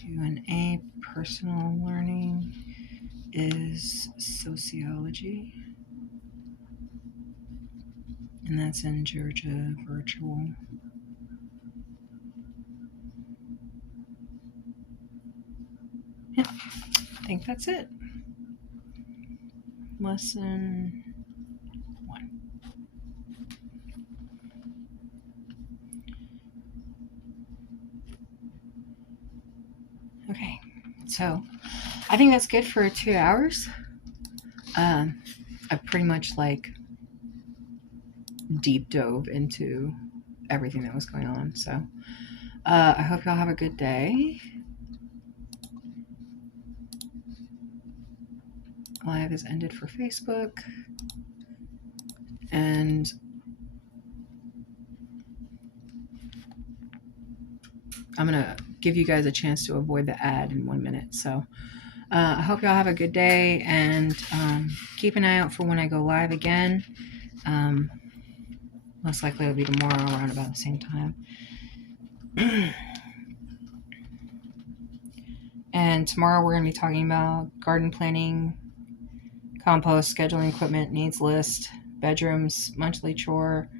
Q&A personal learning is sociology. And that's in Georgia virtual. Yep, I think that's it. Lesson 1. Okay, so I think that's good for 2 hours. I pretty much deep dove into everything that was going on. So I hope y'all have a good day. Live is ended for Facebook. And I'm going to give you guys a chance to avoid the ad in 1 minute. So I hope y'all have a good day, and keep an eye out for when I go live again. Most likely it'll be tomorrow around about the same time. And tomorrow we're going to be talking about garden planning, compost, scheduling equipment, needs list, bedrooms, monthly chore,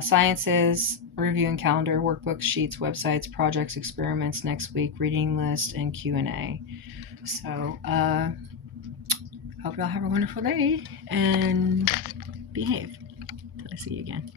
sciences, reviewing calendar, workbooks, sheets, websites, projects, experiments next week, reading list, and Q&A. So hope y'all have a wonderful day and behave till I see you again.